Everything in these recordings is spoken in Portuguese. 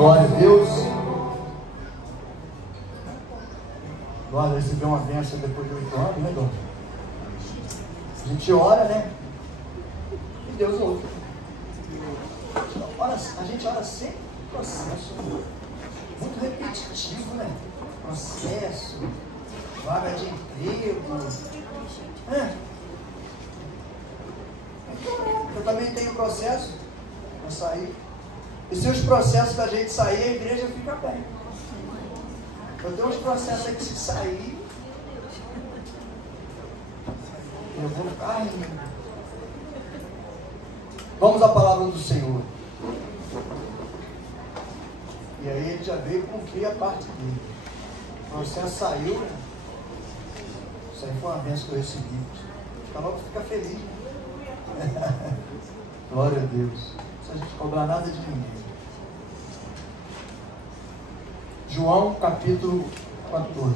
Glória a Deus. Glória, recebeu uma bênção depois de 8 anos, né, Dona? A gente ora, né? E Deus ouve. A gente ora sem processo. Muito repetitivo, né? Processo, vaga de emprego. Eu também tenho processo para sair. E se os processos da gente sair, a igreja fica bem. Eu tenho uns processos aí que se sair, eu vou ficar rindo. Vamos à palavra do Senhor. E aí ele já veio cumprir a parte dele. O processo saiu, né? Isso aí foi uma bênção que eu recebi. Fica logo, fica feliz, né? Glória a Deus. Não precisa a gente cobrar nada de ninguém. João capítulo 14.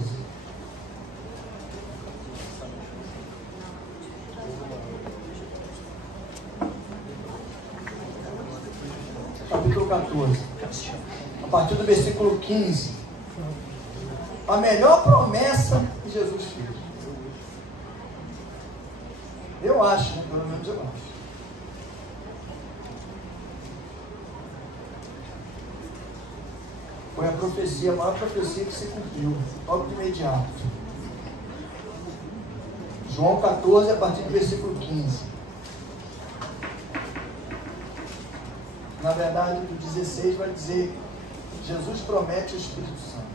Capítulo 14. A partir do versículo 15. A melhor promessa que Jesus fez. Eu acho, né? Pelo menos eu acho. Foi a profecia, a maior profecia que se cumpriu, logo de imediato. João 14, a partir do versículo 15. Na verdade, do 16 vai dizer: Jesus promete o Espírito Santo.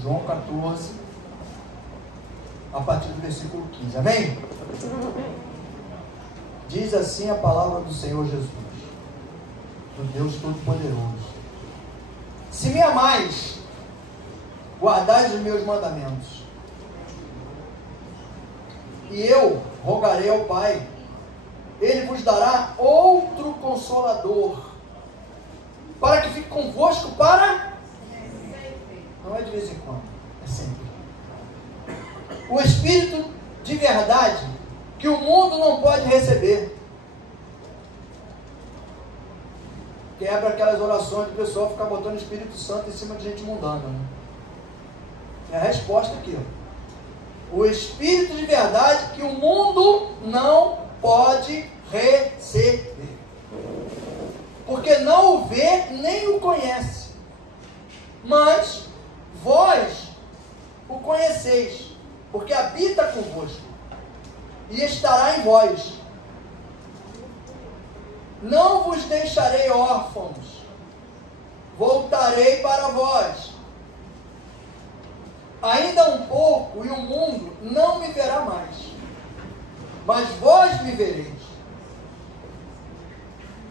João 14, a partir do versículo 15. Amém? Diz assim a palavra do Senhor Jesus, do Deus Todo-Poderoso: se me amais, guardais os meus mandamentos, e eu rogarei ao Pai, Ele vos dará outro Consolador, para que fique convosco para... Não é de vez em quando, é sempre. O Espírito de verdade, que o mundo não pode receber. Quebra aquelas orações do pessoal ficar botando o Espírito Santo em cima de gente mundana, né? É a resposta aqui, ó. O Espírito de verdade que o mundo não pode receber, porque não o vê nem o conhece, mas vós o conheceis, porque habita convosco e estará em vós. Não vos deixarei órfãos, voltarei para vós. Ainda um pouco e o mundo não me verá mais, mas vós me vereis,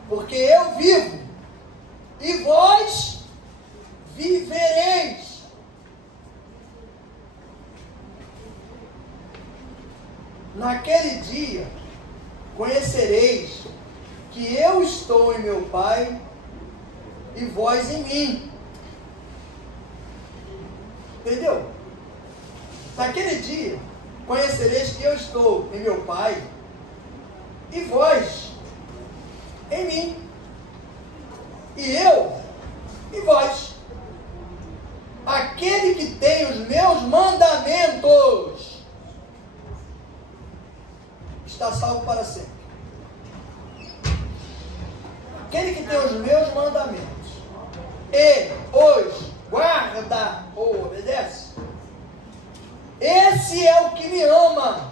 porque eu vivo e vós vivereis. Naquele dia conhecereis que eu estou em meu Pai e vós em mim. Entendeu? Naquele dia conhecereis que eu estou em meu Pai e vós em mim, e eu e vós. Aquele que tem os meus mandamentos está salvo para sempre. Aquele que tem os meus mandamentos e os guarda ou obedece, esse é o que me ama.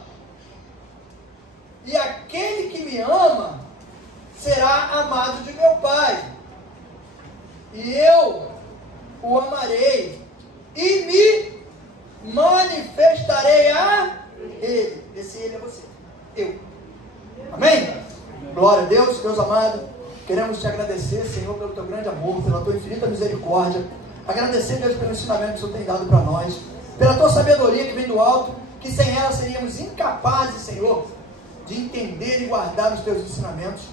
E aquele que me ama será amado de meu Pai, e eu o amarei e me manifestarei a ele. Esse ele é você, eu. Amém? Glória a Deus. Deus amado, queremos te agradecer, Senhor, pelo teu grande amor, pela tua infinita misericórdia. Agradecer, Deus, pelo ensinamento que o Senhor tem dado para nós, pela tua sabedoria que vem do alto, que sem ela seríamos incapazes, Senhor, de entender e guardar os teus ensinamentos.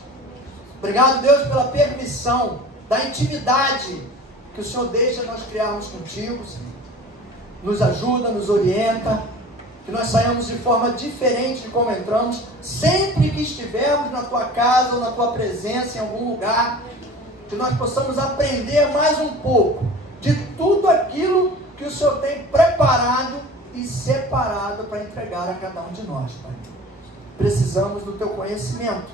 Obrigado, Deus, pela permissão da intimidade que o Senhor deixa nós criarmos contigo, Senhor. Nos ajuda, nos orienta, que nós saiamos de forma diferente de como entramos, sempre que estivermos na tua casa ou na tua presença em algum lugar, que nós possamos aprender mais um pouco de tudo aquilo que o Senhor tem preparado e separado para entregar a cada um de nós, Pai. Precisamos do teu conhecimento,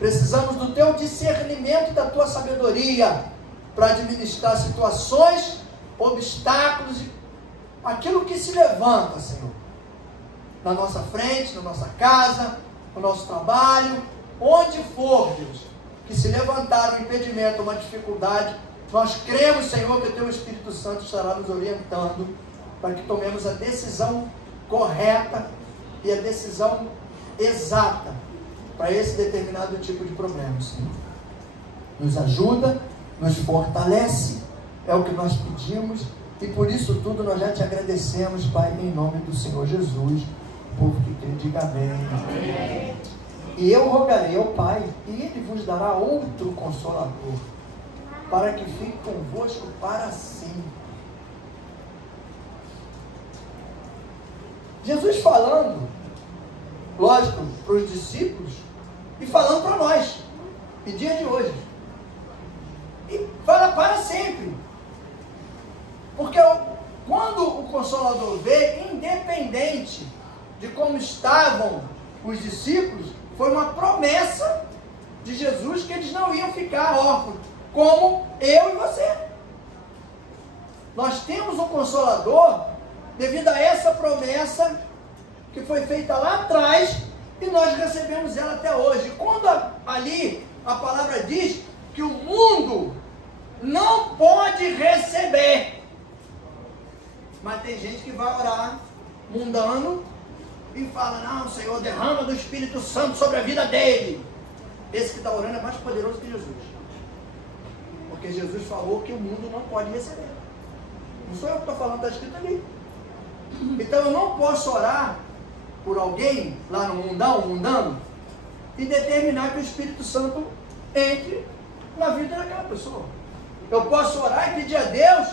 precisamos do teu discernimento, da tua sabedoria, para administrar situações, obstáculos, aquilo que se levanta, Senhor, na nossa frente, na nossa casa, no nosso trabalho, onde for, Deus, que se levantar um impedimento, uma dificuldade, nós cremos, Senhor, que o teu Espírito Santo estará nos orientando para que tomemos a decisão correta e a decisão exata para esse determinado tipo de problema, Senhor. Nos ajuda, nos fortalece, é o que nós pedimos, e por isso tudo nós já te agradecemos, Pai, em nome do Senhor Jesus. O povo que crê, diga amém. Amém. E eu rogarei ao Pai, e Ele vos dará outro Consolador, para que fique convosco para sempre. Jesus falando, lógico, para os discípulos, e falando para nós, no dia de hoje. E fala para sempre. Porque quando o Consolador veio, independente de como estavam os discípulos, foi uma promessa de Jesus que eles não iam ficar órfãos, como eu e você. Nós temos um Consolador devido a essa promessa que foi feita lá atrás e nós recebemos ela até hoje. E quando ali a palavra diz que o mundo não pode receber, mas tem gente que vai orar mundano e fala: não, Senhor, derrama do Espírito Santo sobre a vida dele. Esse que está orando é mais poderoso que Jesus, porque Jesus falou que o mundo não pode receber. Não sou eu que estou falando, está escrito ali. Então eu não posso orar por alguém lá no mundano e determinar que o Espírito Santo entre na vida daquela pessoa. Eu posso orar e pedir a Deus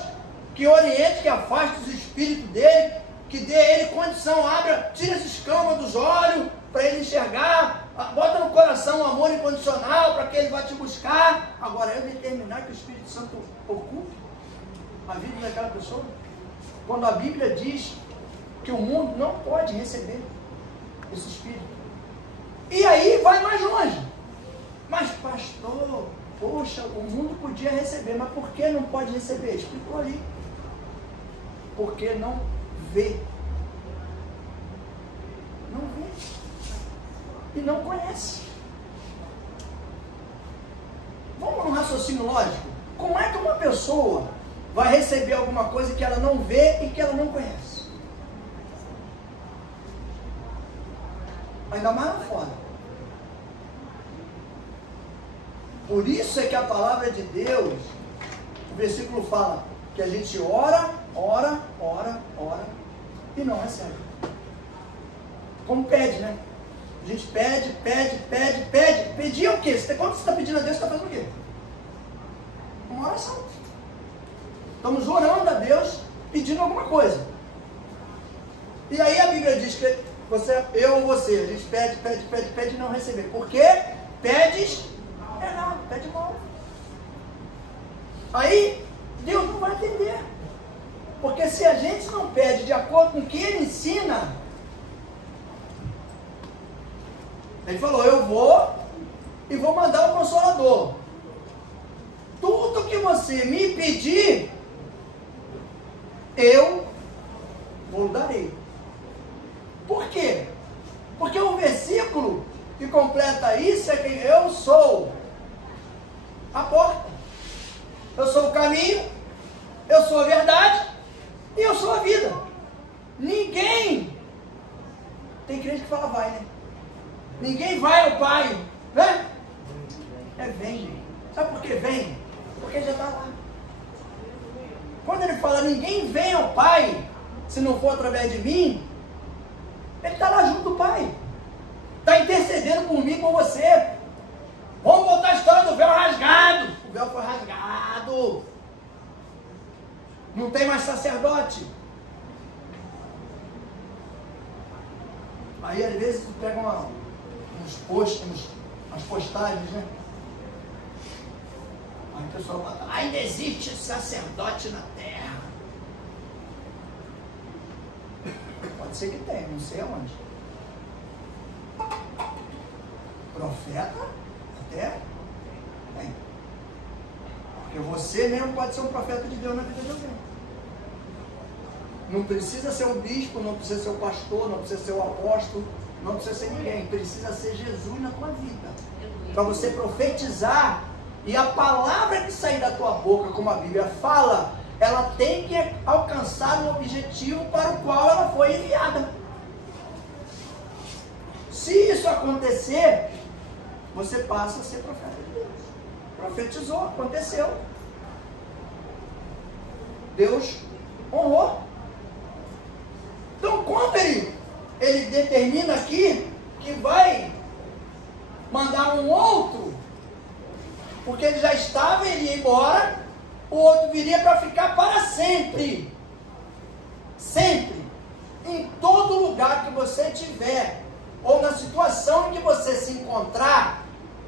que oriente, que afaste os espíritos dele, que dê a ele condição, abra, tira essa escama dos olhos para ele enxergar, bota no coração um amor incondicional para que ele vá te buscar. Agora eu determinar que o Espírito Santo ocupe a vida daquela pessoa, quando a Bíblia diz que o mundo não pode receber esse Espírito. E aí vai mais longe. Mas pastor, poxa, o mundo podia receber, mas por que não pode receber? Explicou ali. Porque não vê. Não vê. E não conhece. Vamos num raciocínio lógico. Como é que uma pessoa vai receber alguma coisa que ela não vê e que ela não conhece? Ainda mais lá fora. Por isso é que a palavra de Deus, o versículo fala que a gente ora e não recebe. Como pede, né? A gente pede. Pedir é o quê? Quando você está pedindo a Deus, você está fazendo o quê? Uma oração. Estamos orando a Deus, pedindo alguma coisa. E aí a Bíblia diz que eu ou você, a gente pede e não receber. Por quê? Pedes errado, pede mal. Aí Deus não vai atender. Porque se a gente não pede de acordo com o que Ele ensina, Ele falou: eu vou mandar o Consolador. Tudo que você me pedir, eu vou darei. Por quê? Porque o versículo que completa isso é que eu sou a porta. Eu sou o caminho, eu sou a verdade e eu sou a vida. Ninguém, tem crente que fala vai, né? Ninguém vai ao Pai, né? Vem. Sabe por que vem? Porque já está lá. Quando ele fala ninguém vem ao Pai se não for através de mim, ele está lá junto do Pai, está intercedendo por mim e por você. Vamos contar a história do véu rasgado. O véu foi rasgado, não tem mais sacerdote. Aí às vezes tu pega uns posts, umas postagens, né? Aí o pessoal fala, ainda existe sacerdote na terra. Pode ser que tenha, não sei aonde. Profeta, até tem. Porque você mesmo pode ser um profeta de Deus na vida de alguém. Não precisa ser o bispo, não precisa ser o pastor, não precisa ser o apóstolo, não precisa ser ninguém. Precisa ser Jesus na tua vida. Para você profetizar e a palavra que sair da tua boca, como a Bíblia fala, ela tem que alcançar o objetivo para o qual ela foi enviada. Se isso acontecer, você passa a ser profeta de Deus. Profetizou, aconteceu. Deus honrou. Então, quando ele determina aqui que vai mandar um outro, porque ele já estava, ele ia embora, o outro viria para ficar para sempre. Sempre. Em todo lugar que você estiver, ou na situação em que você se encontrar,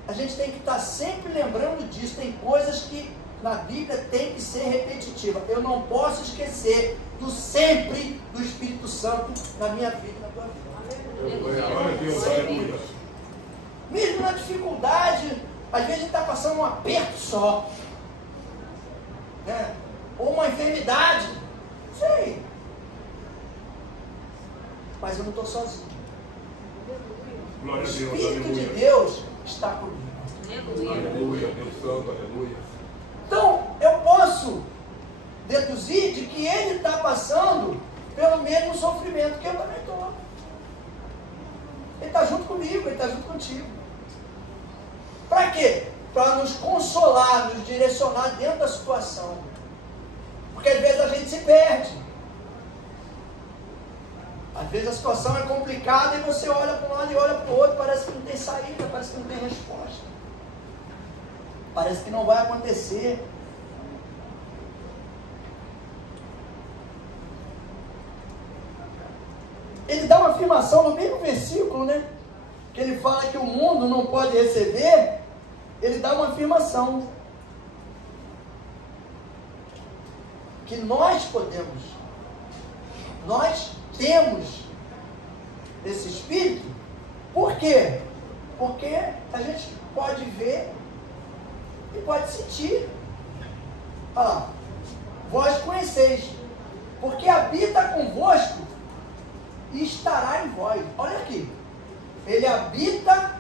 a gente tem que estar sempre lembrando disso. Tem coisas que na Bíblia tem que ser repetitiva. Eu não posso esquecer do sempre do Espírito Santo na minha vida e na tua vida. Sempre. Mesmo na dificuldade, às vezes a gente está passando um aperto só, né? Ou uma enfermidade, não sei. Mas eu não estou sozinho. O Espírito de Deus está comigo. Aleluia, Deus Santo, aleluia. Então, eu posso deduzir de que ele está passando pelo mesmo sofrimento que eu também estou. Ele está junto comigo, ele está junto contigo. Para quê? Para nos consolar, nos direcionar dentro da situação. Porque às vezes a gente se perde. Às vezes a situação é complicada e você olha para um lado e olha para o outro, parece que não tem saída, parece que não tem resposta. Parece que não vai acontecer. Ele dá uma afirmação no mesmo versículo, né? Que ele fala que o mundo não pode receber. Ele dá uma afirmação. Que nós podemos. Nós temos esse Espírito. Por quê? Porque a gente pode ver e pode sentir. Olha lá. Vós conheceis, porque habita convosco e estará em vós. Olha aqui. Ele habita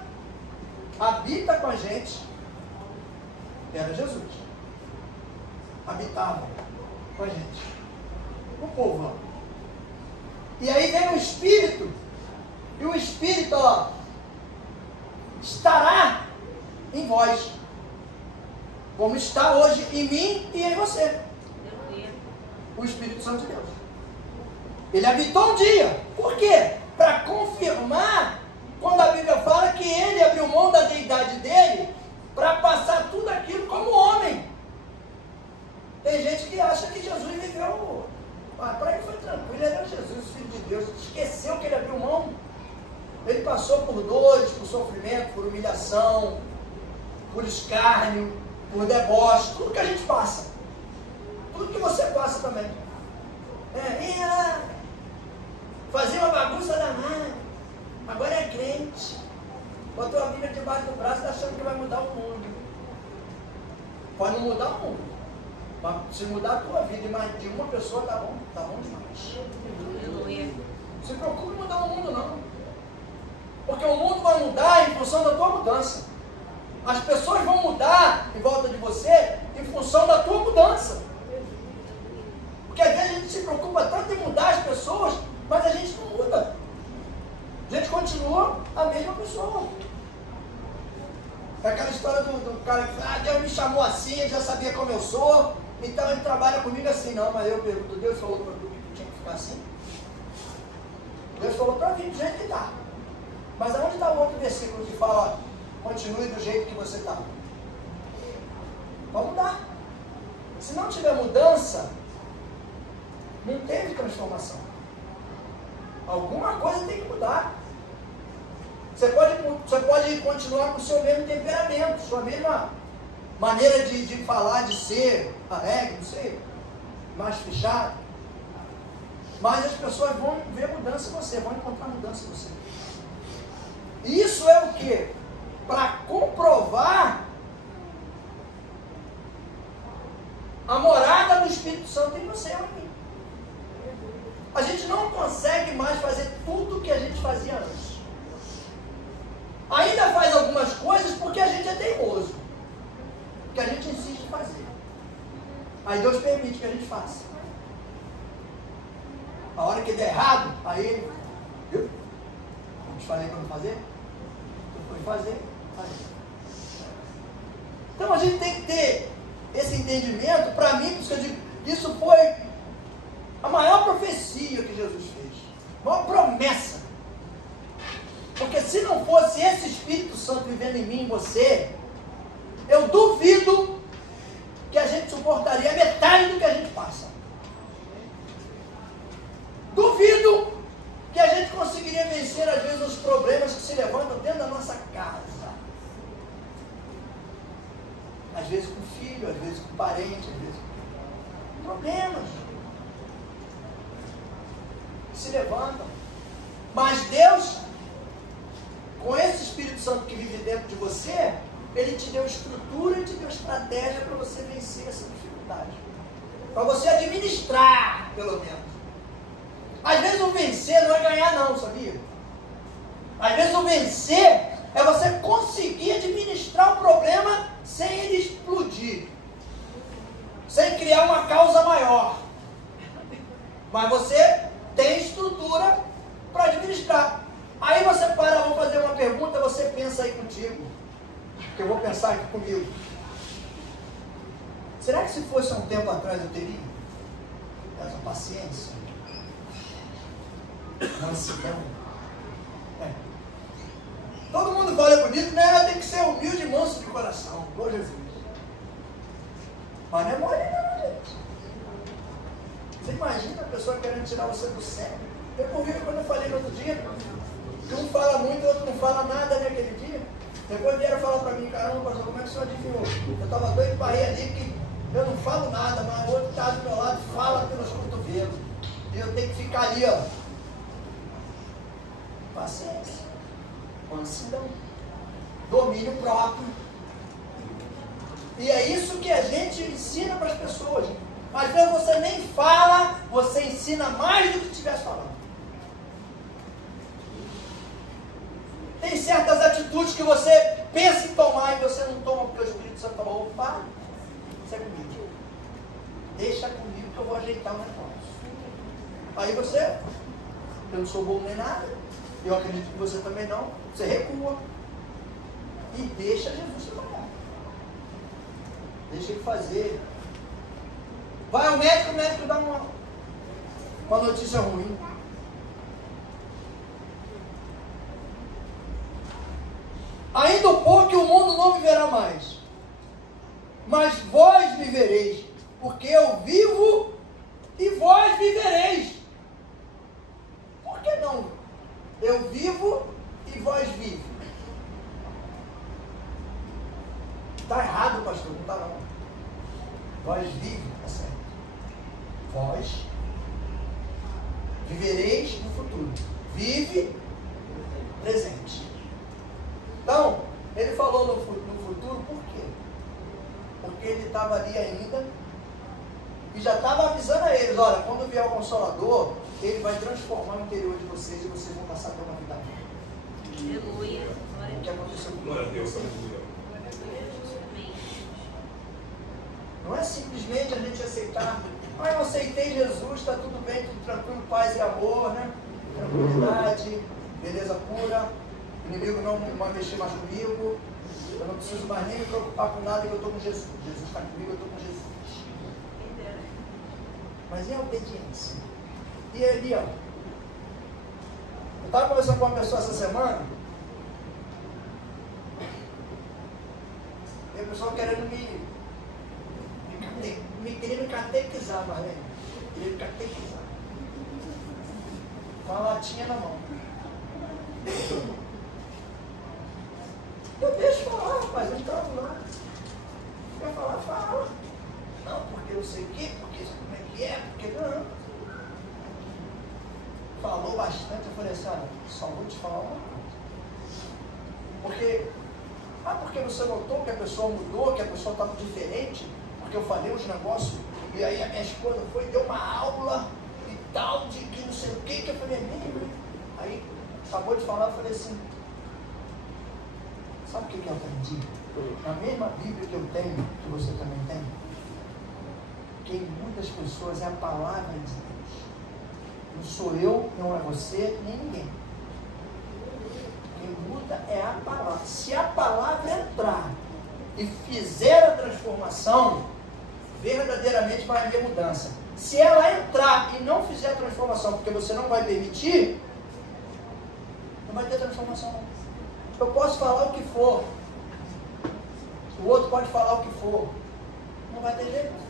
com a gente. Era Jesus. Habitava com a gente. O povo. E aí vem o Espírito. E o Espírito, ó, estará em vós. Como está hoje em mim e em você. O Espírito Santo de Deus. Ele habitou um dia. Por quê? Para confirmar, quando a Bíblia fala que ele abriu mão da deidade dele, para passar tudo aquilo como homem. Tem gente que acha que Jesus viveu... para ele foi tranquilo, ele era Jesus, Filho de Deus. Esqueceu que ele abriu mão. Ele passou por dores, por sofrimento, por humilhação, por escárnio, por deboche, tudo que a gente passa. Tudo que você passa também. Fazia uma bagunça danada. Agora é crente. Botou a Bíblia debaixo do braço e está achando que vai mudar o mundo. Pode não mudar o mundo. Mas se mudar a tua vida e mais de uma pessoa, tá bom demais. Não se preocupe em mudar o mundo, não. Porque o mundo vai mudar em função da tua mudança. As pessoas vão mudar em volta de você em função da tua mudança. Porque às vezes a gente se preocupa tanto em mudar as pessoas, mas a gente não muda. A gente continua a mesma pessoa. É aquela história do cara que fala, Deus me chamou assim, ele já sabia como eu sou, então ele trabalha comigo assim. Não, mas eu pergunto, Deus falou para mim que tinha que ficar assim? Deus falou para mim do jeito que está. Mas aonde está o outro versículo que fala, ó, continue do jeito que você está? Vai mudar. Se não tiver mudança, não teve transformação. Alguma coisa tem que mudar. Você pode continuar com o seu mesmo temperamento, sua mesma maneira de falar, de ser alegre, não sei, mais fechado. Mas as pessoas vão ver mudança em você, vão encontrar mudança em você. E isso é o quê? Para comprovar a morada do Espírito Santo em você ou em mim. A gente não consegue mais fazer tudo o que a gente fazia antes. Ainda faz algumas coisas porque a gente é teimoso. Porque a gente insiste em fazer. Aí Deus permite que a gente faça. A hora que der errado, aí, viu? Eu te falei para não fazer? Tu foi fazer. Então a gente tem que ter esse entendimento. Para mim, por isso que eu digo, isso foi a maior profecia que Jesus fez. A maior promessa. Porque se não fosse esse Espírito Santo vivendo em mim e em você, eu duvido que a gente suportaria metade do que a gente passa. Duvido que a gente conseguiria vencer, às vezes, os problemas que se levantam dentro da nossa casa. Às vezes com filho, às vezes com parente, às vezes com problemas que se levantam. Mas Deus, com esse Espírito Santo que vive dentro de você, Ele te deu estrutura e te deu estratégia para você vencer essa dificuldade. Para você administrar, pelo menos. Às vezes o vencer não é ganhar não, sabia? Às vezes o vencer é você conseguir administrar o problema sem ele explodir. Sem criar uma causa maior. Mas você tem estrutura para administrar. Aí você para, vou fazer uma pergunta, você pensa aí contigo. Que eu vou pensar aqui comigo. Será que se fosse há um tempo atrás eu teria essa paciência? Mansidão? Todo mundo fala bonito, né? Tem que ser humilde e manso de coração, igual Jesus. Mas não é mole não, gente. Você imagina a pessoa querendo tirar você do sério? Eu ouvi quando eu falei no outro dia, que um fala muito, o outro não fala nada naquele dia. Depois vieram falar para mim, caramba, pastor, como é que o senhor adivinhou? Eu estava doido para rir ali, que eu não falo nada, mas o outro está do meu lado, fala pelos cotovelos. E eu tenho que ficar ali, ó. Paciência, mansidão, domínio próprio. E é isso que a gente ensina para as pessoas. Às vezes você nem fala, você ensina mais do que estivesse falando. Tem certas atitudes que você pensa em tomar e você não toma porque o Espírito Santo falou, opa, isso é comigo. Deixa comigo que eu vou ajeitar o negócio. Aí você, eu não sou bom nem nada, eu acredito que você também não, você recua e deixa Jesus trabalhar. Deixa ele fazer. Vai ao médico, o médico dá uma notícia ruim. Ainda um pouco que o mundo não viverá mais. Mas vós vivereis, porque eu vivo e vós vivereis. Por que não? Eu vivo e vós vivem. Está errado, pastor, não está não. Vós vivem, está certo. Vós vivereis no futuro. Vive presente. Então, ele falou no futuro por quê? Porque ele estava ali ainda e já estava avisando a eles, olha, quando vier o Consolador, ele vai transformar o interior de vocês e vocês vão passar a ter uma vida nova. Aleluia. O que aconteceu com Glória a Deus. Não é simplesmente a gente aceitar, ah, eu aceitei Jesus, está tudo bem, tudo tranquilo, paz e amor, né? Tranquilidade, beleza pura, o inimigo não vai mexer mais comigo, eu não preciso mais nem me preocupar com nada, que eu estou com Jesus. Jesus está comigo, eu estou com Jesus. Mas e a obediência? E ali, ó. Eu estava conversando com uma pessoa essa semana, e o pessoal querendo queria me catequizar, Marlene. Queria me catequizar. Com a latinha na mão. mas entrando lá. Quer falar, fala. Não, porque eu sei o quê, porque como é que é, porque não. Falou bastante, eu falei assim, olha, só vou te falar uma coisa. Porque você notou que a pessoa mudou, que a pessoa estava diferente, porque eu falei uns negócios, e aí a minha esposa foi, deu uma aula e tal, de que não sei o que eu falei, mesmo. Aí, acabou de falar, eu falei assim, sabe o que eu aprendi? Na mesma Bíblia que eu tenho, que você também tem, quem muda as pessoas é a palavra de Deus. Não sou eu, não é você, nem ninguém. Quem muda é a palavra. Se a palavra entrar e fizer a transformação, verdadeiramente vai haver mudança. Se ela entrar e não fizer a transformação, porque você não vai permitir, não vai ter transformação não. Eu posso falar o que for, o outro pode falar o que for, não vai ter jeito.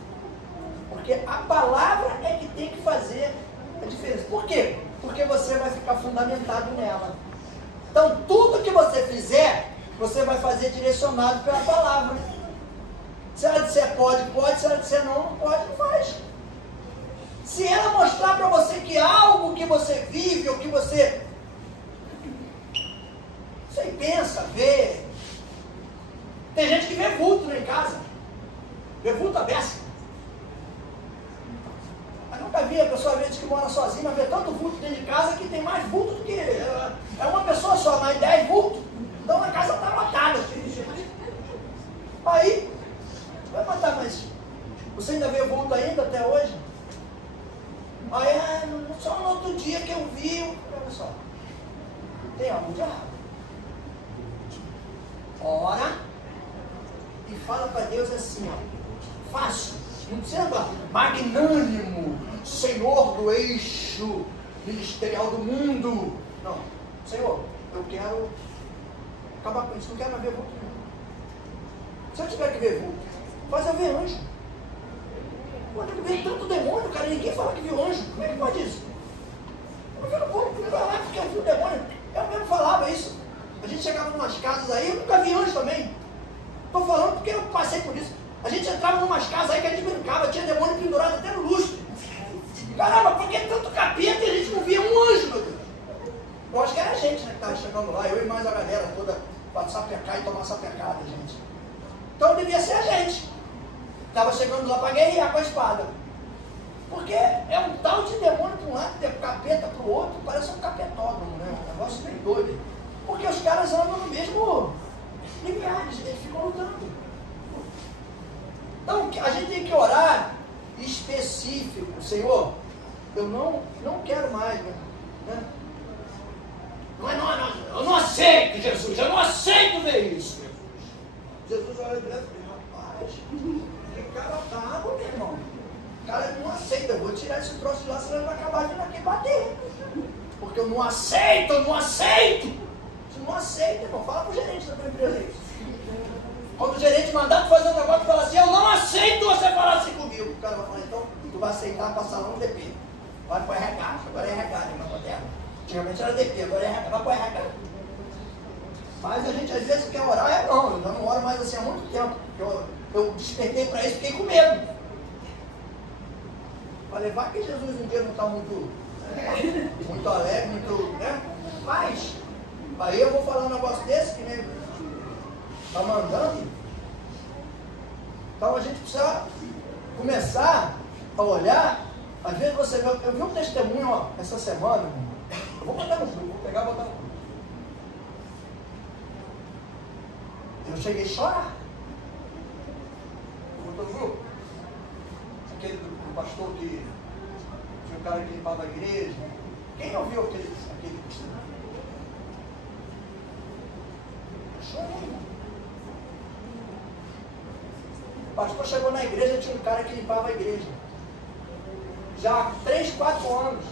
Porque a palavra é que tem que fazer a diferença. Por quê? Porque você vai ficar fundamentado nela. Então, tudo que você fizer, você vai fazer direcionado pela palavra. Se ela disser pode, pode. Se ela disser não pode, não faz. Se ela mostrar para você que algo que você vive, ou que você pensa, vê. Tem gente que vê vulto lá em casa. Vê vulto à beça. Eu nunca vi a pessoa, às vezes, que mora sozinha, mas vê tanto vulto dentro de casa que tem mais vulto do que... É uma pessoa só, mas 10 vultos. Então a casa está lotada. Aí, vai matar, mas você ainda vê vulto ainda até hoje? Aí, só no outro dia que eu vi, olha só, tem algo de errado. Ora e fala para Deus assim, ó, fácil, não precisa magnânimo, Senhor do eixo ministerial do mundo. Não, Senhor, eu quero acabar com isso, não quero mais ver vulto nenhum. Se eu tiver que ver vulto, faz eu ver anjo. Quando ele vê tanto demônio, cara, ninguém fala que viu anjo. Como é que pode isso? Eu não vou falar porque eu vi o demônio. Eu mesmo falava isso. A gente chegava em umas casas aí, eu nunca vi anjo também. Estou falando porque eu passei por isso. A gente entrava em umas casas aí que a gente brincava, tinha demônio pendurado até no lustre. Caramba, por que tanto capeta e a gente não via um anjo, meu Deus? Eu acho que era a gente, né, que estava chegando lá, eu e mais a galera toda, para sapecar e tomar sapecada, gente. Então devia ser a gente. Estava chegando lá para guerrear com a espada. Porque é um tal de demônio para um lado, de capeta para o outro, parece um capetódromo, né? Um negócio bem doido. Porque os caras andam no mesmo limiares, eles ficam lutando. Então a gente tem que orar específico. Senhor, eu não quero mais, né? Eu não aceito, Jesus, eu não aceito ver isso. Jesus olha direto e diz, rapaz, que cara bravo, meu irmão. O cara não aceita, eu vou tirar esse troço de lá, senão ele vai acabar vindo aqui bater. Porque eu não aceito, eu não aceito. Se não aceita, irmão, fala pro gerente da tua empresa isso. Quando o gerente mandar tu fazer um negócio, tu fala assim, eu não aceito você falar assim comigo. O cara vai falar, então, tu vai aceitar passar lá no DP. Vai pro RH, agora é RH, né, na terra. Antigamente era DP, agora é RH, vai pro RH. Mas a gente às vezes quer orar, eu já não oro mais assim há muito tempo. Eu despertei para isso, fiquei com medo. Falei, vai que Jesus um dia não está muito alegre, muito, né? Mas, aí eu vou falar um negócio desse que nem está mandando. Então a gente precisa começar a olhar. Às vezes você vê, eu vi um testemunho ó, essa semana, eu vou botar no grupo, vou pegar e botar no grupo. Eu cheguei a chorar. Botou no grupo. Aquele do pastor que tinha um cara que limpava a igreja. Quem não viu aquele testemunho? Eu chorei. O pastor chegou na igreja, tinha um cara que limpava a igreja. Já há 3, 4 anos.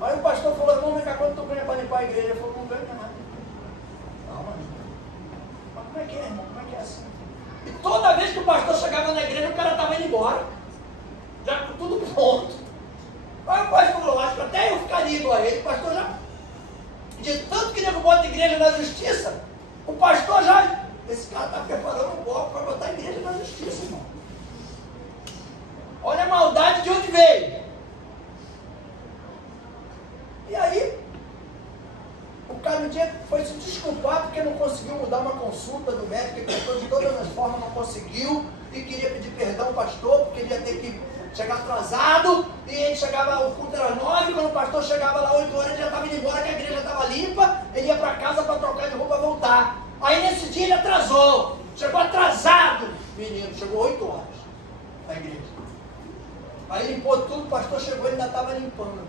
Aí o pastor falou, irmão, vem cá, quanto tu ganha para limpar a igreja? Ele falou, não ganha nada. Não, mas como é que é, irmão? Como é que é assim? E toda vez que o pastor chegava na igreja, o cara estava indo embora. Já com tudo pronto. Aí o pastor falou, acho que até eu ficaria igual a ele. O pastor já, de tanto que nego bota a igreja na justiça, o pastor já cara está preparando um bloco para botar a igreja na justiça, irmão. Olha a maldade de onde veio. E aí, o cara um dia foi se desculpar porque não conseguiu mudar uma consulta do médico, ele tentou de todas as formas, não conseguiu, e queria pedir perdão ao pastor, porque ele ia ter que chegar atrasado, e ele chegava, o culto era 9, quando o pastor chegava lá 8 horas, ele já estava indo embora, que a igreja estava limpa, ele ia para casa para trocar de roupa e voltar. Aí nesse dia ele atrasou, chegou atrasado, menino, chegou 8 horas na igreja. Aí limpou tudo, o pastor chegou, ele ainda estava limpando.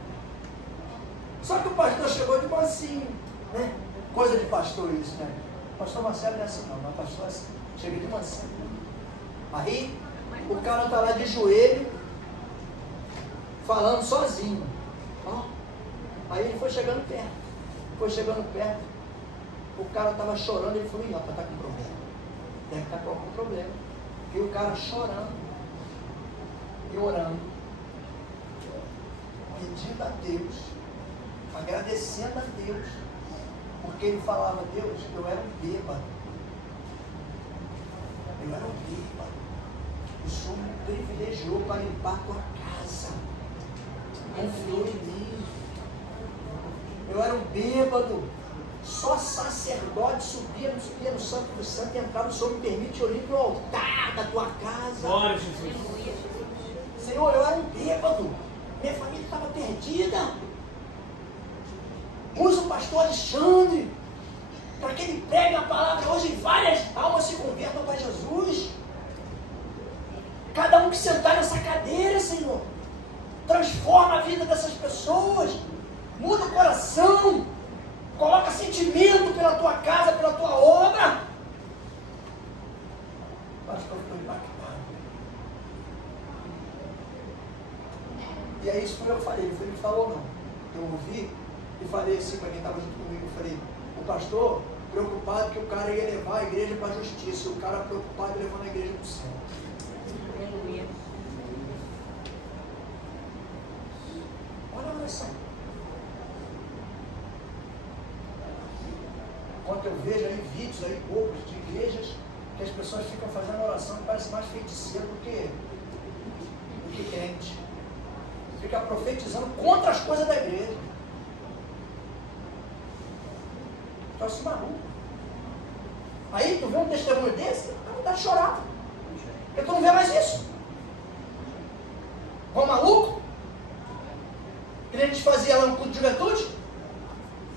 Só que o pastor chegou de mansinho, né? Coisa de pastor isso, né? Pastor Marcelo não é assim não, mas pastor é assim, chega de mansinho. Aí o cara está lá de joelho, falando sozinho. Ó. Aí ele foi chegando perto, o cara estava chorando, ele falou, rapaz, está com problema. Deve estar com algum problema. E o cara chorando e orando, pedindo a Deus, agradecendo a Deus, porque ele falava, Deus, eu era um bêbado. O Senhor me privilegiou para limpar a tua casa. Confiou em mim. Eu era um bêbado. Só sacerdote subia no Santo do Santo e entrava. O Senhor me permite eu ir para o altar da tua casa. Glória a Jesus. Senhor, eu era um bêbado. Minha família estava perdida. Usa o pastor Alexandre para que ele pregue a palavra hoje e várias almas se convertam para Jesus. Cada um que sentar nessa cadeira, Senhor, transforma a vida dessas pessoas, muda o coração, coloca sentimento pela tua casa, pela tua obra. O pastor ficou impactado. E é isso que eu falei, ele me falou não. Eu ouvi e falei assim para quem estava junto comigo, eu falei, o pastor preocupado que o cara ia levar a igreja para a justiça, e o cara preocupado levando a igreja para o céu. Olha a oração. Quando eu vejo aí vídeos aí poucos de igrejas que as pessoas ficam fazendo oração que parece mais feiticeiro do que crente. Fica profetizando contra as coisas da igreja. Então assim maluco. Aí tu vê um testemunho desse, dá vontade de chorar. Porque tu não vê mais isso. Igual maluco? Que a gente fazia lá no culto de juventude.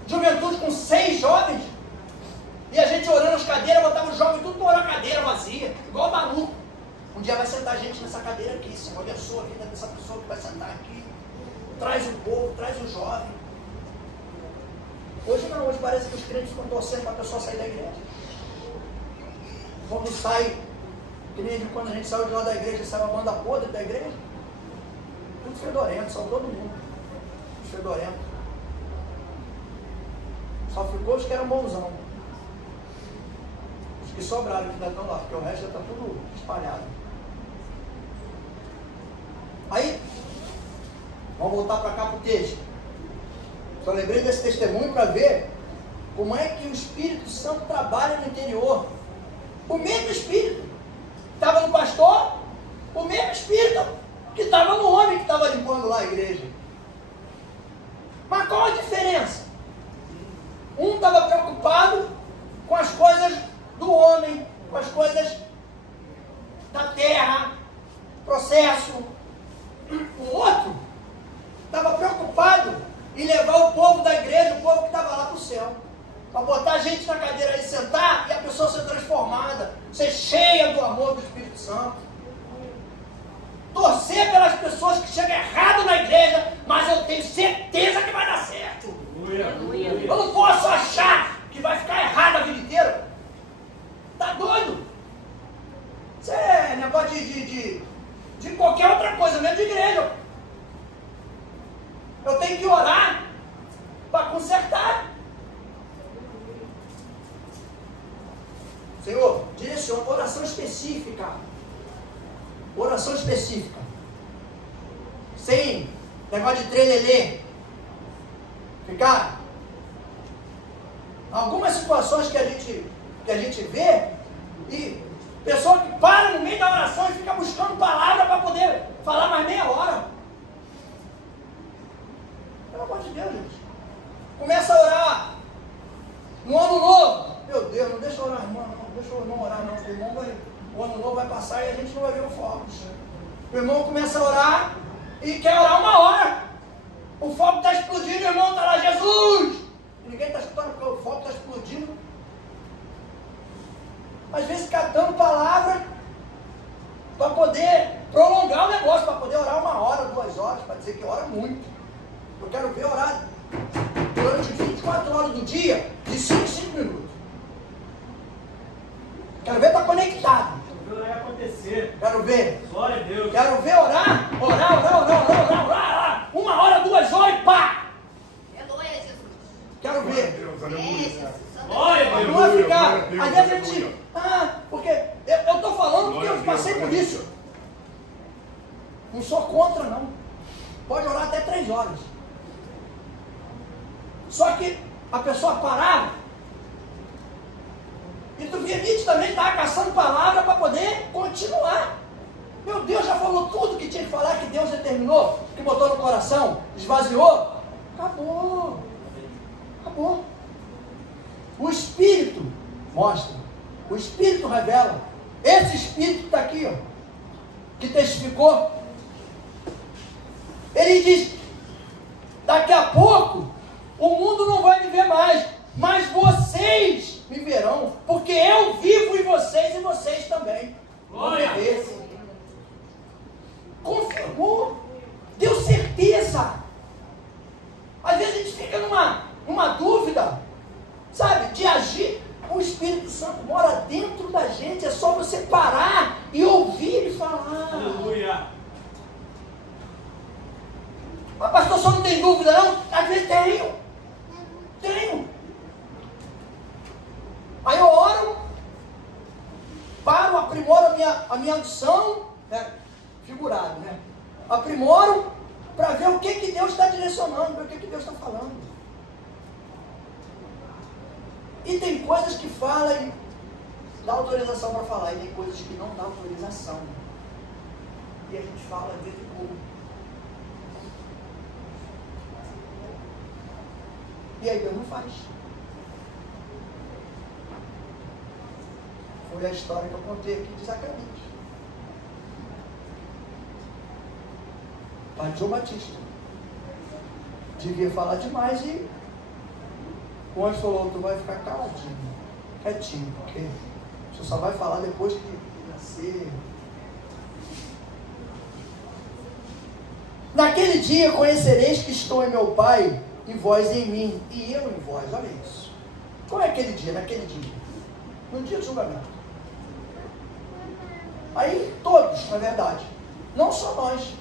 Juventude com 6 jovens. E a gente orando as cadeiras, botava os jovens tudo para orar a cadeira vazia. Igual maluco. Um dia vai sentar gente nessa cadeira aqui. Senhor, abençoa a vida dessa pessoa que vai sentar aqui. Traz o povo, traz o jovem. Hoje não, hoje parece que os crentes estão torcendo para a pessoa sair da igreja. Quando sai, que nem quando a gente saiu de lá da igreja, saiu a banda podre da igreja. Tudo fedorento, saiu todo mundo. Fedorento. Só ficou os que eram bonzão. Os que sobraram que ainda estão lá, porque o resto já está tudo espalhado. Aí, vamos voltar para cá para o texto. Só lembrei desse testemunho para ver como é que o Espírito Santo trabalha no interior. O mesmo Espírito que estava no pastor, o mesmo Espírito que estava no homem que estava limpando lá a igreja. Mas qual a diferença? Um estava preocupado com as coisas do homem, com as coisas da terra, processo. O outro estava preocupado em levar o povo da igreja, o povo que estava lá para o céu. Para botar a gente na cadeira e sentar e a pessoa ser transformada, ser cheia do amor do Espírito Santo. Torcer pelas pessoas que chegam errado na igreja, mas eu tenho certeza que vai dar certo. Eu não posso achar que vai ficar errado a vida inteira. Tá doido? Isso é negócio de qualquer outra coisa, mesmo de igreja. Eu tenho que orar para consertar. Senhor, direciona, oração específica. Oração específica. Sem negócio de trelelê. Ficar. Algumas situações que a gente vê, E pessoa que para no meio da oração e fica buscando palavra para poder falar mais meia hora. Pelo amor de Deus, gente. Começa a orar. No ano novo. Meu Deus, não deixa eu orar, irmão. Não deixa eu não orar, não. Porque o ano novo vai passar e a gente não vai ver o foco. O irmão começa a orar e quer orar 1 hora. O foco está explodindo, o irmão está lá, Jesus! E ninguém está escutando porque o foco está explodindo. Às vezes catando palavra para poder prolongar o negócio, para poder orar 1 hora, 2 horas, para dizer que ora muito. Eu quero ver orar durante 24 horas do dia, de 5 em 5 minutos. Quero ver estar conectado. Quero ver orar acontecer. Quero ver. Glória a Deus. Quero ver orar. 1 hora, 2 horas e pá! Aleluia, Jesus. Quero ver. Glória a Deus. Não vai ficar. Às vezes a gente. Porque eu estou falando porque eu passei por isso. Não sou contra, não. Pode orar até 3 horas. Só que a pessoa parava e tu via nitidamente, estava caçando palavra para poder continuar. Meu Deus, já falou tudo que tinha que falar, que Deus determinou, que botou no coração, esvaziou. Acabou. Acabou. O Espírito mostra. O Espírito revela. Esse Espírito que está aqui, ó, que testificou. Ele diz, daqui a pouco, o mundo não vai me ver mais, mas vocês me verão, porque eu vivo em vocês e vocês também. Glória a Deus. Confirmou, deu certeza. Às vezes a gente fica numa dúvida, sabe, de agir. O Espírito Santo mora dentro da gente, é só você parar e ouvir ele falar. Aleluia. Mas pastor, só não tem dúvida não? Às vezes tenho. Aí eu oro, paro, aprimoro a minha audição, né? Figurado, né? Aprimoro para ver o que Deus está direcionando, ver o que Deus está falando. E tem coisas que fala e dá autorização para falar, e tem coisas que não dá autorização. E a gente fala às vezes pouco. E aí Deus não faz. Foi a história que eu contei aqui de Zacarias. Pai de João Batista. Devia falar demais e o anjo falou, tu vai ficar caladinho, quietinho, porque você só vai falar depois que nascer. Naquele dia conhecereis que estou em meu Pai e vós em mim, e eu em vós. Olha isso. Qual é aquele dia? Naquele dia. No dia do julgamento. Aí todos, na verdade, não só nós,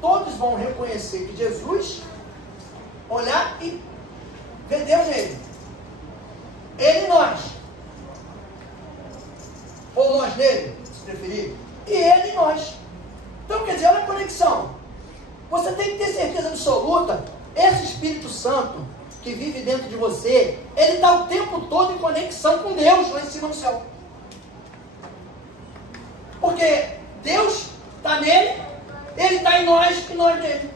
todos vão reconhecer que Jesus, olhar e ver Deus nele. Ele e nós. Ou nós nele, se preferir. E ele e nós. Então, quer dizer, olha a conexão. Você tem que ter certeza absoluta, esse Espírito Santo que vive dentro de você, ele está o tempo todo em conexão com Deus lá em cima no céu. Porque Deus está nele, ele está em nós e nós nele.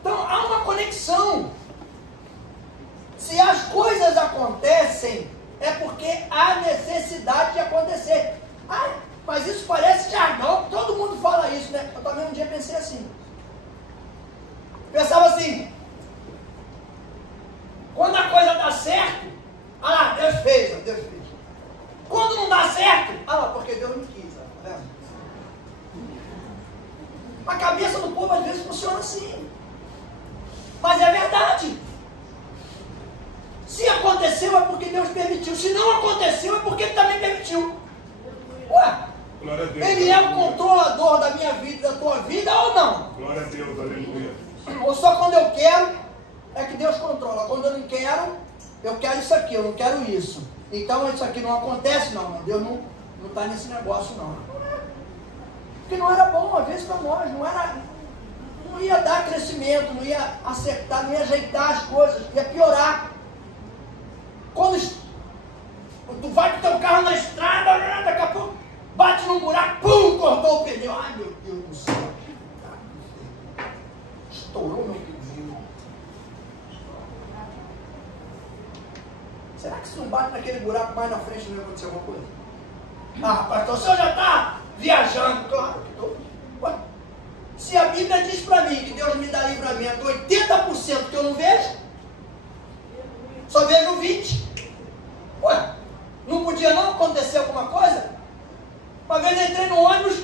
Então há uma conexão. Se as coisas acontecem, é porque há necessidade de acontecer. Ah, mas isso parece jargão, todo mundo fala isso, né? Eu também um dia pensei assim. Pensava assim, quando a coisa dá certo, ah lá, Deus fez, Deus fez. Quando não dá certo, ah lá, porque Deus não quis, tá vendo? A cabeça do povo às vezes funciona assim. Mas é verdade. Se aconteceu é porque Deus permitiu. Se não aconteceu é porque Ele também permitiu. Ué, Ele é o controlador da minha vida e da tua vida ou não? Glória a Deus, aleluia. Ou só quando eu quero é que Deus controla. Quando eu não quero, eu quero isso aqui, eu não quero isso. Então isso aqui não acontece, não. Deus não está nesse negócio, não. Porque não era bom, às vezes, para nós. Não ia dar crescimento, não ia acertar, não ia ajeitar as coisas, ia piorar. Quando tu vai com o teu carro na estrada, num buraco, pum, cortou o pneu. Ai, meu Deus do céu. Estourou meu pneu. Será que se não bate naquele buraco mais na frente não vai acontecer alguma coisa? Ah, rapaz, então o senhor já está viajando. Claro que estou. Se a Bíblia diz para mim que Deus me dá livramento 80% que eu não vejo, só vejo 20%. Ué, não podia não acontecer alguma coisa? Uma vez eu entrei no ônibus,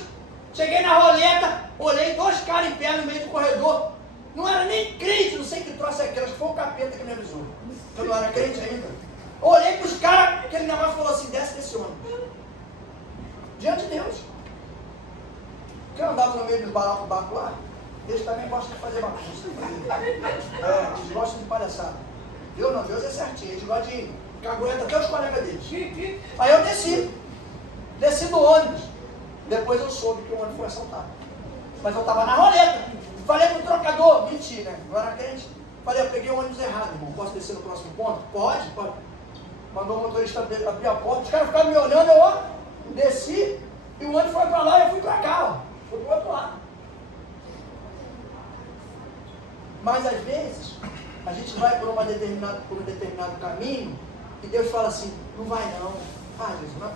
cheguei na roleta, olhei 2 caras em pé no meio do corredor. Não era nem crente, não sei que troço é aquele, acho que foi o capeta que me avisou. Eu não era crente ainda. Eu olhei para os caras, aquele negócio falou assim, desce desse ônibus. Diante de Deus. Porque eu andava no meio dos barcos lá, eles também gostam de fazer bagunça. Eles gostam de palhaçada. Deus não, Deus é certinho, eles gostam de cagueta até os colegas deles. Aí eu desci do ônibus. Depois eu soube que o ônibus foi assaltado. Mas eu estava na roleta. Falei pro trocador, mentira, né? Não era crente. Falei, eu peguei o ônibus errado, irmão. Posso descer no próximo ponto? Pode. Mandou o motorista abrir a porta, os caras ficaram me olhando, eu desci, e o ônibus foi para lá e eu fui para cá, fui para o outro lado. Mas às vezes, a gente vai por um determinado caminho, e Deus fala assim, não vai não. Ah, Jesus, não.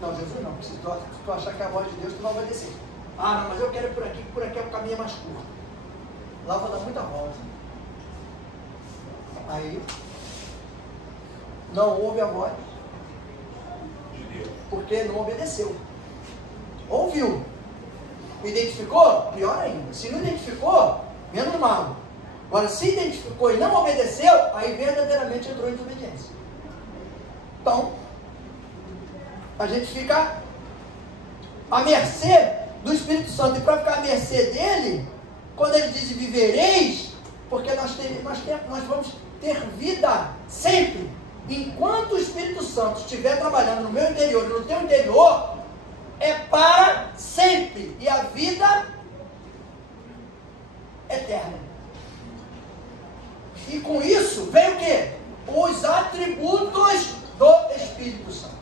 Não, Jesus não, porque se tu achar que é a voz de Deus, tu não vai descer. Ah, não, mas eu quero ir por aqui o caminho é mais curto. Lá eu vou dar muita volta. Aí, não ouve a voz, porque não obedeceu. Ouviu, identificou? Pior ainda. Se não identificou, menos mal. Agora, se identificou e não obedeceu, aí verdadeiramente entrou em desobediência. Então, a gente fica à mercê do Espírito Santo. E para ficar à mercê dele, quando ele diz vivereis, porque nós vamos ter vida sempre. Enquanto o Espírito Santo estiver trabalhando no meu interior e no teu interior, é para sempre. E a vida eterna. E com isso vem o quê? Os atributos do Espírito Santo.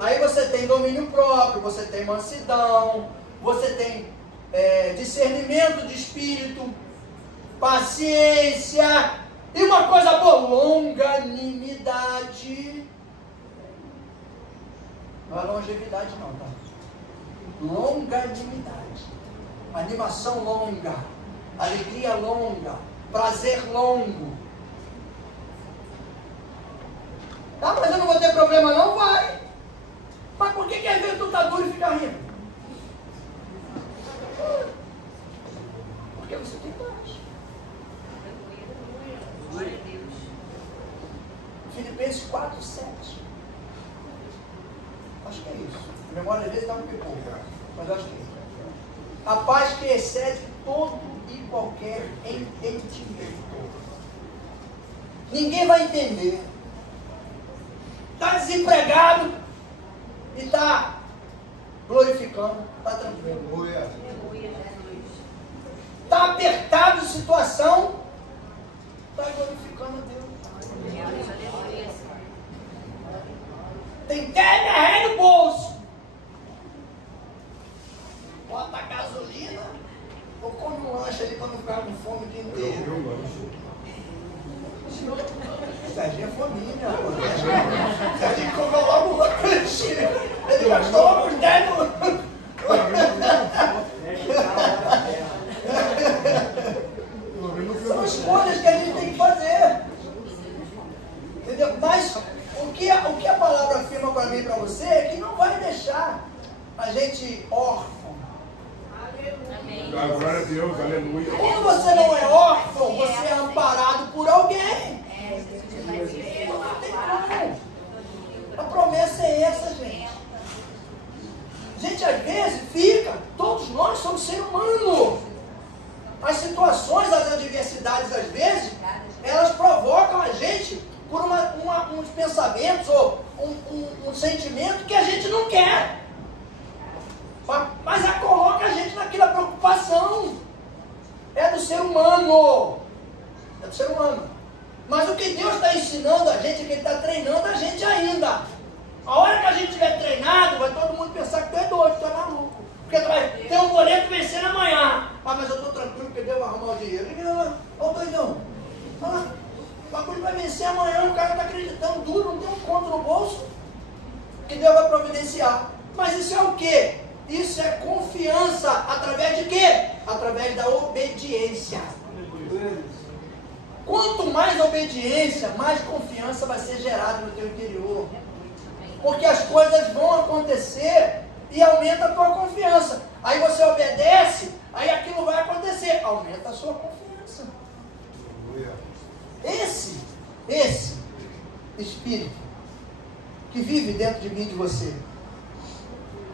Aí você tem domínio próprio, você tem mansidão, você tem discernimento de espírito, paciência, e uma coisa boa, longanimidade. Não é longevidade não, tá? Longanimidade. Animação longa, alegria longa, prazer longo. Tá, mas eu não vou ter problema não? Vai. Mas por que às vezes tu tá duro e fica rindo? Porque você tem paz. Filipenses 4:7. Acho que é isso. A memória às vezes dá um pipoco, mas acho que é isso. A paz que excede todo e qualquer entendimento. Ninguém vai entender. Está desempregado e está glorificando, está tranquilo. Está apertado de situação, está glorificando a Deus. Tem 10 reais no bolso. Bota a gasolina ou come um lanche ali para não ficar com fome o dia inteiro. Serginho é fominha, pô. Serginho comeu logo uma coletinha. Ele gastou logo os 10 São escolhas que a gente tem que fazer. Entendeu? Mas o que a palavra afirma para mim e para você é que não vai deixar a gente órfão. Glória a Deus, aleluia. Quando você não é órfão, você é amparado por alguém. Não tem como. A promessa é essa, gente. Gente, às vezes fica, todos nós somos seres humanos. As situações, as adversidades, às vezes, elas provocam a gente por uns pensamentos ou um sentimento que a gente não quer. Mas coloca a gente naquela preocupação. É do ser humano. É do ser humano. Mas o que Deus está ensinando a gente é que Ele está treinando a gente ainda. A hora que a gente estiver treinado, no bolso, que Deus vai providenciar. Mas isso é o quê? Isso é confiança. Através de quê? Através da obediência. Quanto mais obediência, mais confiança vai ser gerada no teu interior. Porque as coisas vão acontecer e aumenta a tua confiança. Aí você obedece, aí aquilo vai acontecer. Aumenta a sua confiança. Esse Espírito que vive dentro de mim e de você.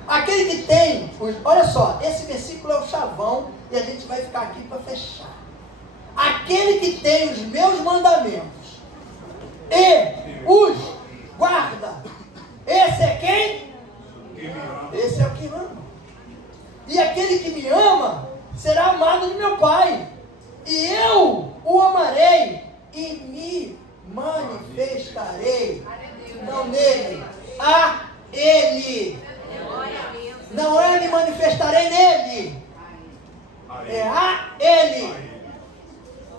Aquele que tem, olha só, esse versículo é o chavão e a gente vai ficar aqui para fechar. Aquele que tem os meus mandamentos e os guarda. Esse é quem? Esse é o que ama. E aquele que me ama será amado de meu Pai. E eu o amarei e me manifestarei. Não nele, a ele. Não é me manifestarei nele. É a ele.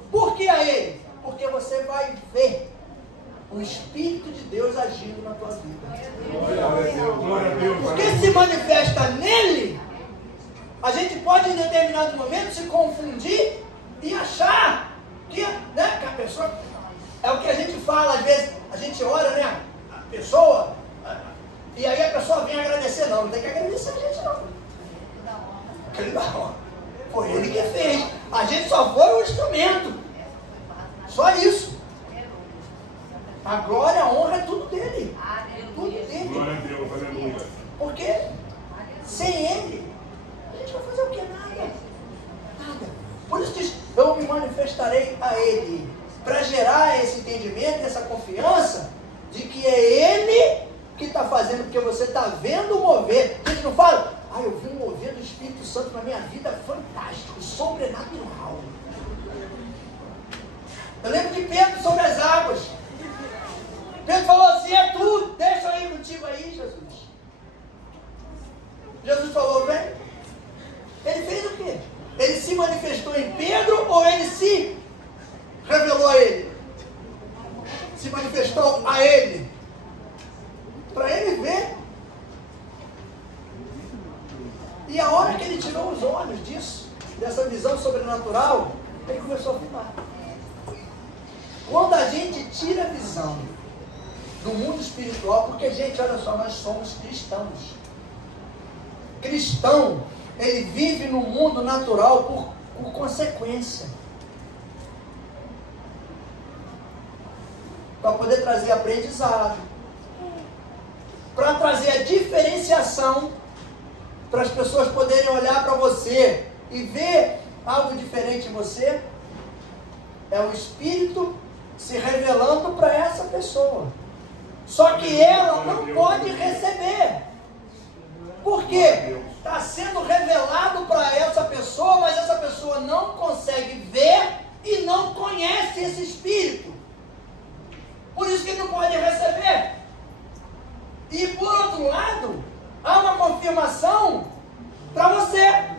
Por que a ele? Porque você vai ver o Espírito de Deus agindo na tua vida. Porque se manifesta nele, a gente pode em determinado momento se confundir e achar que, né, que a pessoa, é o que a gente fala, às vezes, a gente ora, né, a pessoa, e aí a pessoa vem agradecer. Não tem que agradecer a gente não. Não, foi ele que fez. A gente só foi o instrumento. Só isso. A glória, a honra é tudo dele. Tudo dele. Porque sem ele, a gente vai fazer o que? Nada. Por isso diz, eu me manifestarei a ele. Para gerar esse entendimento, essa confiança de que é ele que está fazendo, porque você está vendo o mover. A gente não fala, eu vi um mover do Espírito Santo na minha vida fantástico, sobrenatural. Eu lembro de Pedro sobre as águas. Pedro falou assim, é tudo, deixa eu ir contigo aí, Jesus. Jesus falou, vem. Ele fez o quê? Ele se manifestou em Pedro ou ele se revelou a ele? Se manifestou a ele. Para ele ver. E a hora que ele tirou os olhos disso, dessa visão sobrenatural, ele começou a fumar. Quando a gente tira a visão do mundo espiritual, porque, gente, olha só, nós somos cristãos. Cristão, ele vive no mundo natural por consequência. Para poder trazer aprendizado. Para trazer a diferenciação, para as pessoas poderem olhar para você e ver algo diferente em você. É o Espírito se revelando para essa pessoa. Só que ela não pode receber. Por quê? Está sendo revelado para essa pessoa, mas essa pessoa não consegue ver e não conhece esse Espírito. Por isso que não pode receber. E por outro lado, há uma confirmação para você.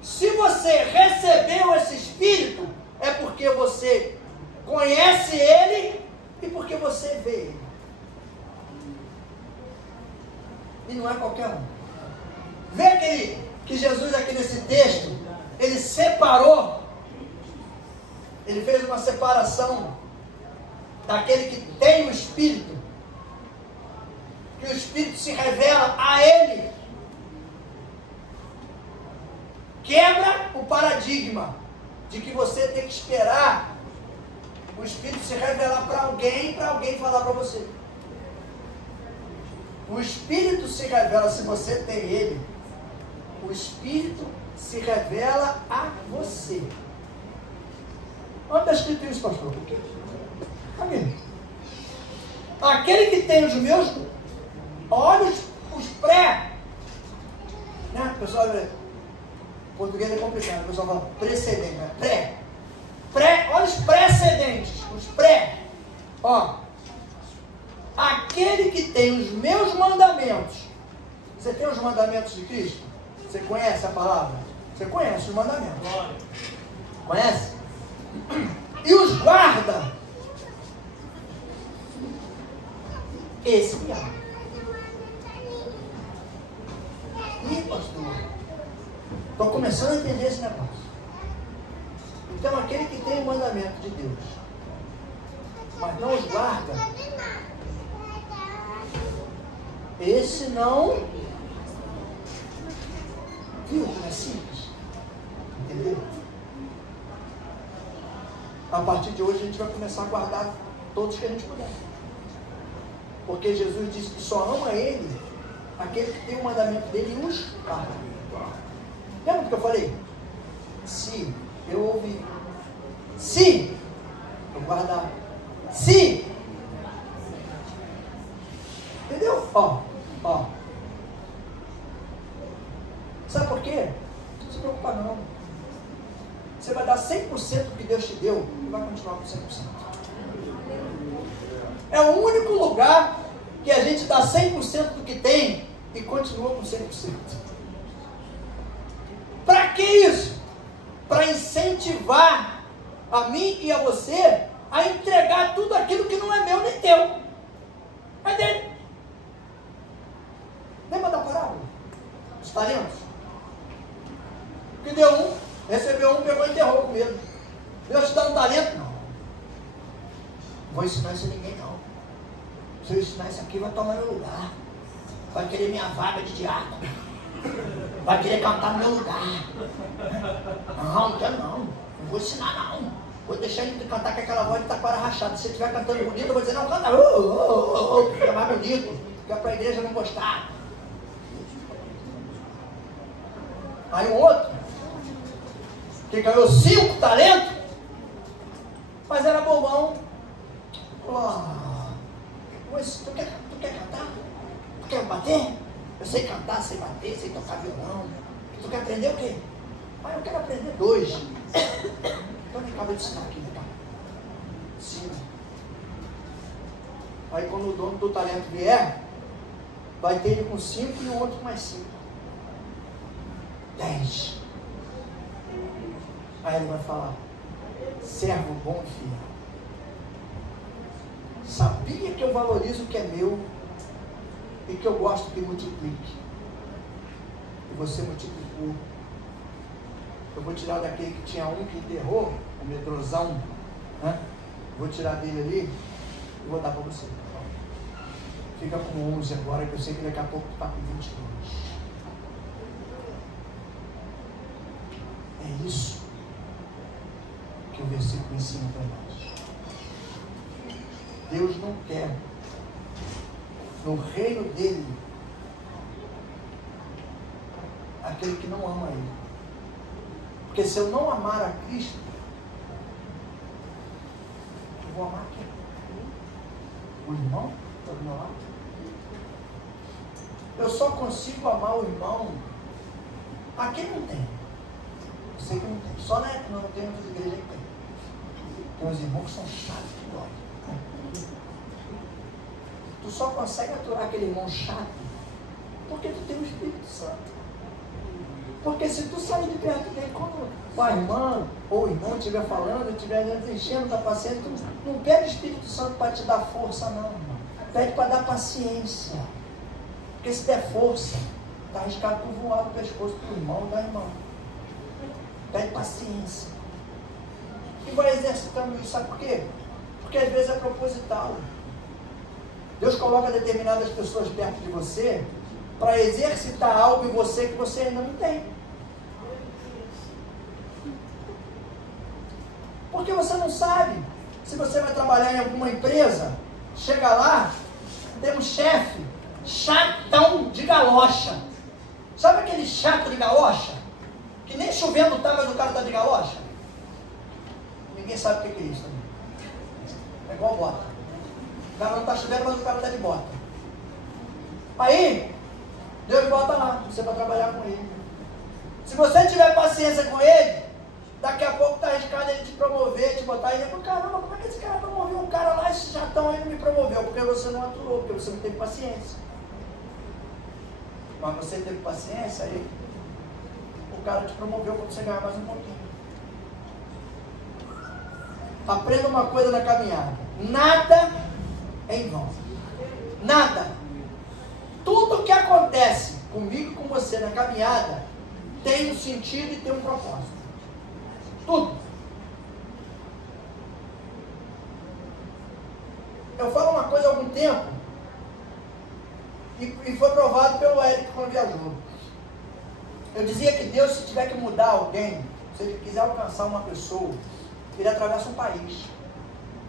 Se você recebeu esse Espírito, é porque você conhece ele e porque você vê ele. E não é qualquer um. Vê que Jesus aqui nesse texto, ele separou, ele fez uma separação daquele que tem o Espírito, que o Espírito se revela a ele. Quebra o paradigma de que você tem que esperar o Espírito se revelar para alguém falar para você. O Espírito se revela, se você tem ele, o Espírito se revela a você. Onde está escrito isso, pastor? Aqui. Aquele que tem os meus olhos, os pré, né? O pessoal, português é complicado, o pessoal fala precedente, né? Olha os precedentes, os pré. Ó. Aquele que tem os meus mandamentos. Você tem os mandamentos de Cristo? Você conhece a palavra? Você conhece os mandamentos? Conhece? E os guarda. esse me ama. Ih, pastor, estou começando a entender esse negócio. Então, aquele que tem o mandamento de Deus, mas não os guarda, esse não. Viu como é simples? Entendeu? A partir de hoje a gente vai começar a guardar todos que a gente puder. Porque Jesus disse que só ama Ele aquele que tem o mandamento dele e os guarda. Lembra do que eu falei? Se eu ouvir, se eu guardar, se. Entendeu? Ó. Sabe por quê? Não se preocupa não. Você vai dar 100% do que Deus te deu e vai continuar com 100%. É o único lugar que a gente dá 100% do que tem e continua com 100%. Para que isso? Para incentivar a mim e a você a entregar tudo aquilo que não é meu nem teu. É dele. Lembra da parábola? Os talentos? Que deu um, recebeu um, pegou e enterrou com medo. Deus te dá um talento? Não. Não vou ensinar isso a ninguém não. Se eu ensinar isso aqui, vai tomar meu lugar. Vai querer minha vaga de diácono. Vai querer cantar no meu lugar. Não quero não. Não vou ensinar não. Vou deixar ele cantar com aquela voz de taquara rachada. Se ele estiver cantando bonito, eu vou dizer, não, canta. Fica mais bonito. Fica para a igreja não gostar. Aí o outro, que ganhou 5 talentos, mas era bobão. Tu quer cantar? Tu quer bater? Eu sei cantar, sei bater, sei tocar violão. Tu quer aprender o quê? Eu quero aprender 2. Então me acaba de ensinar aqui, né? Ensina. Aí quando o dono do talento vier, vai ter ele com 5 e o outro com mais 5. 10. Aí ele vai falar: servo bom e fiel. Sabia que eu valorizo o que é meu e que eu gosto que multiplique. E você multiplicou. Eu vou tirar daquele que tinha um que enterrou, o medrosão, né? Vou tirar dele ali e vou dar para você. Fica com 11 agora, que eu sei que daqui a pouco está com 22. É isso que o versículo ensina para nós. Deus não quer no reino dele aquele que não ama ele. Porque se eu não amar a Cristo, eu vou amar quem? O irmão? Está do meu lado? Eu só consigo amar o irmão a quem não tem. Eu sei que não tem. Só não tem outras igrejas que tem. Tem uns irmãos que são chatos que dói. Tu só consegue aturar aquele irmão chato porque tu tem o Espírito Santo. Porque se tu sair de perto dele, quando a irmã ou o irmão estiver falando, estiver enchendo da paciência, tu não pede o Espírito Santo para te dar força, não, irmão. Pede para dar paciência. Porque se der força, está arriscado tu voar no pescoço do irmão ou da irmã. Pede paciência. E vai exercitando isso, sabe por quê? Porque às vezes é proposital. Deus coloca determinadas pessoas perto de você para exercitar algo em você que você ainda não tem. Porque você não sabe se você vai trabalhar em alguma empresa, chega lá, tem um chefe chatão de galocha. Sabe aquele chato de galocha? Que nem chovendo tá, mas o cara tá de galocha? Ninguém sabe o que é isso também. É igual bota. O cara não tá chovendo, mas o cara tá de bota. Aí, Deus bota lá, você vai trabalhar com ele. Se você tiver paciência com ele, daqui a pouco tá arriscado ele te promover, te botar aí. Ele fala, caramba, como é que esse cara promoveu um cara lá, esse chatão aí não me promoveu? Porque você não aturou, porque você não teve paciência. Mas você teve paciência, aí o cara te promoveu para você ganhar mais um pouquinho. Aprenda uma coisa na caminhada: nada é em vão. Nada. Tudo que acontece comigo e com você na caminhada tem um sentido e tem um propósito. Tudo. Eu falo uma coisa há algum tempo e foi provado pelo Eric quando viajou. Eu dizia que Deus, se tiver que mudar alguém, se Ele quiser alcançar uma pessoa, Ele atravessa um país.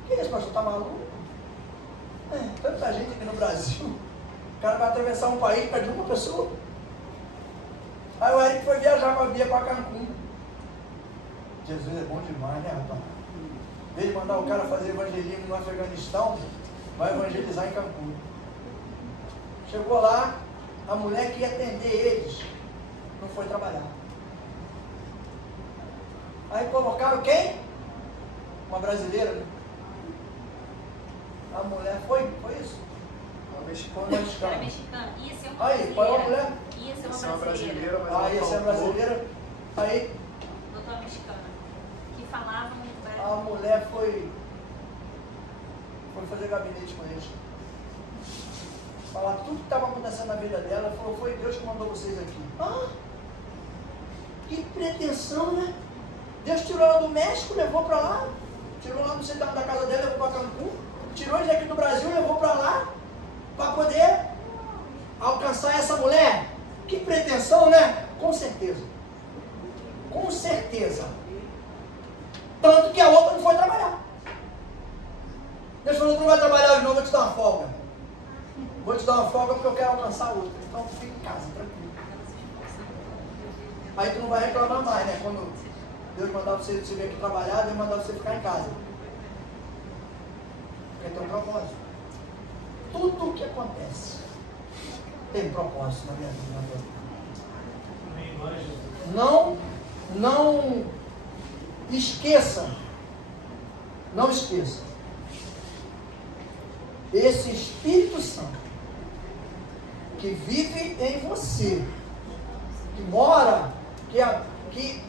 Que isso, pastor? Está maluco? Tanta gente aqui no Brasil. O cara vai atravessar um país para de uma pessoa. Aí o Eric foi viajar com a Bia para Cancún. Jesus é bom demais, né, rapaz? Em vez de mandar o cara fazer evangelismo no Afeganistão, vai evangelizar em Cancún. Chegou lá, a mulher que ia atender eles não foi trabalhar. Aí colocaram quem? Uma brasileira, né? A mulher foi isso? Uma mexicana. Ia ser uma Aí, qual é a mulher? Ia ser uma brasileira. Ia ser brasileira. Aí, doutora mexicana. Que falava a mulher foi fazer gabinete com eles. Falar tudo que estava acontecendo na vida dela. Falou, foi Deus que mandou vocês aqui. Que pretensão, né? Deus tirou ela do México, levou para lá. Tirou lá do centro da casa dela, levou para Cancún. Tirou ele daqui do Brasil, levou para lá. Para poder alcançar essa mulher. Que pretensão, né? Com certeza. Com certeza. Tanto que a outra não foi trabalhar. Deus falou, tu não vai trabalhar hoje não, vou te dar uma folga. Vou te dar uma folga porque eu quero alcançar a outra. Então fica em casa, tranquilo. Aí tu não vai reclamar mais, né? Quando Deus mandar você vir aqui trabalhar, Deus mandar você ficar em casa. Porque tem um propósito. Tudo o que acontece tem propósito na minha vida. Não esqueça. Não esqueça. Esse Espírito Santo que vive em você, que mora, que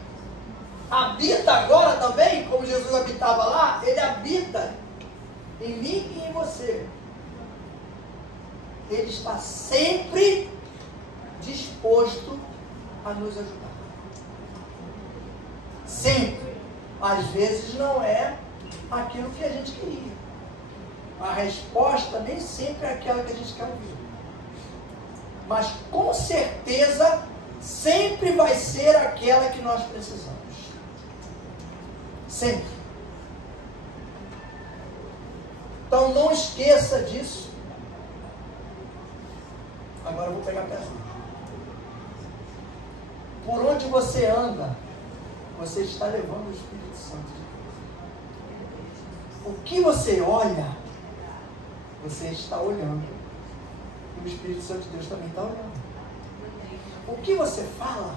habita agora também, como Jesus habitava lá, Ele habita em mim e em você. Ele está sempre disposto a nos ajudar. Sempre. Às vezes não é aquilo que a gente queria. A resposta nem sempre é aquela que a gente quer ouvir. Mas com certeza sempre vai ser aquela que nós precisamos. Sempre. Então não esqueça disso. Agora eu vou pegar a pergunta. Por onde você anda, você está levando o Espírito Santo. O que você olha, você está olhando. E o Espírito Santo de Deus também está olhando. O que você fala,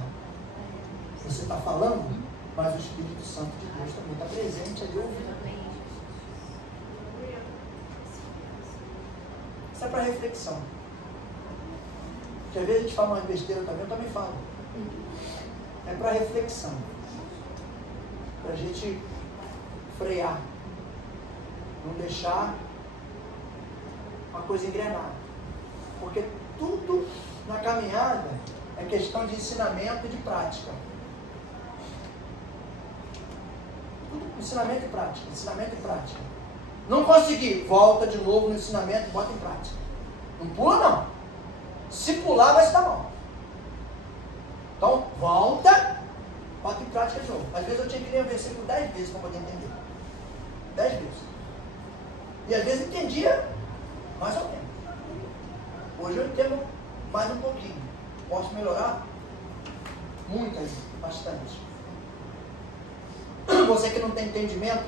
você está falando, mas o Espírito Santo de Deus também está presente ali ouvindo. Isso é para reflexão. Porque às vezes a gente fala uma besteira também, eu também falo. É para reflexão. Para a gente frear. Não deixar a coisa engrenar. Porque tudo na caminhada é questão de ensinamento e de prática. Tudo ensinamento e prática. Ensinamento e prática. Não conseguir, volta de novo no ensinamento e bota em prática. Não pula não. Se pular vai se dar mal. Então, volta, bota em prática de novo. Às vezes eu tinha que ler o versículo 10 vezes para poder entender. 10 vezes. E às vezes entendia mais ou menos. Hoje eu entendo mais um pouquinho. Posso melhorar? Muito aí, bastante. Você que não tem entendimento,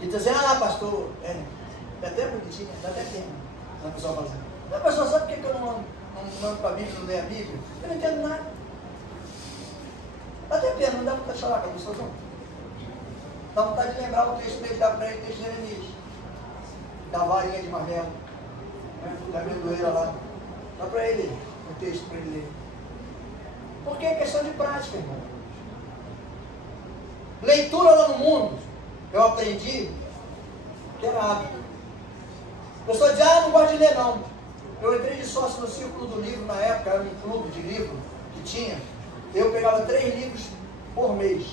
e diz assim, pastor, é até bonitinho, dá até pena. A pessoa fala assim, a pessoa sabe por que eu não mando para a Bíblia, não leio a Bíblia? Eu não entendo nada. Dá até pena, não dá vontade de chorar com a pessoa, não. Dá vontade de lembrar o texto dele, dá para ele, o texto de Jeremias. Da varinha de marmelo. Da amendoeira lá. Dá para ele o texto para ele ler. Porque é questão de prática, irmão. Leitura lá no mundo, eu aprendi que era hábito. A pessoa diz, não gosto de ler não. Eu entrei de sócio no Círculo do Livro na época, era um clube de livro que tinha. Eu pegava 3 livros por mês.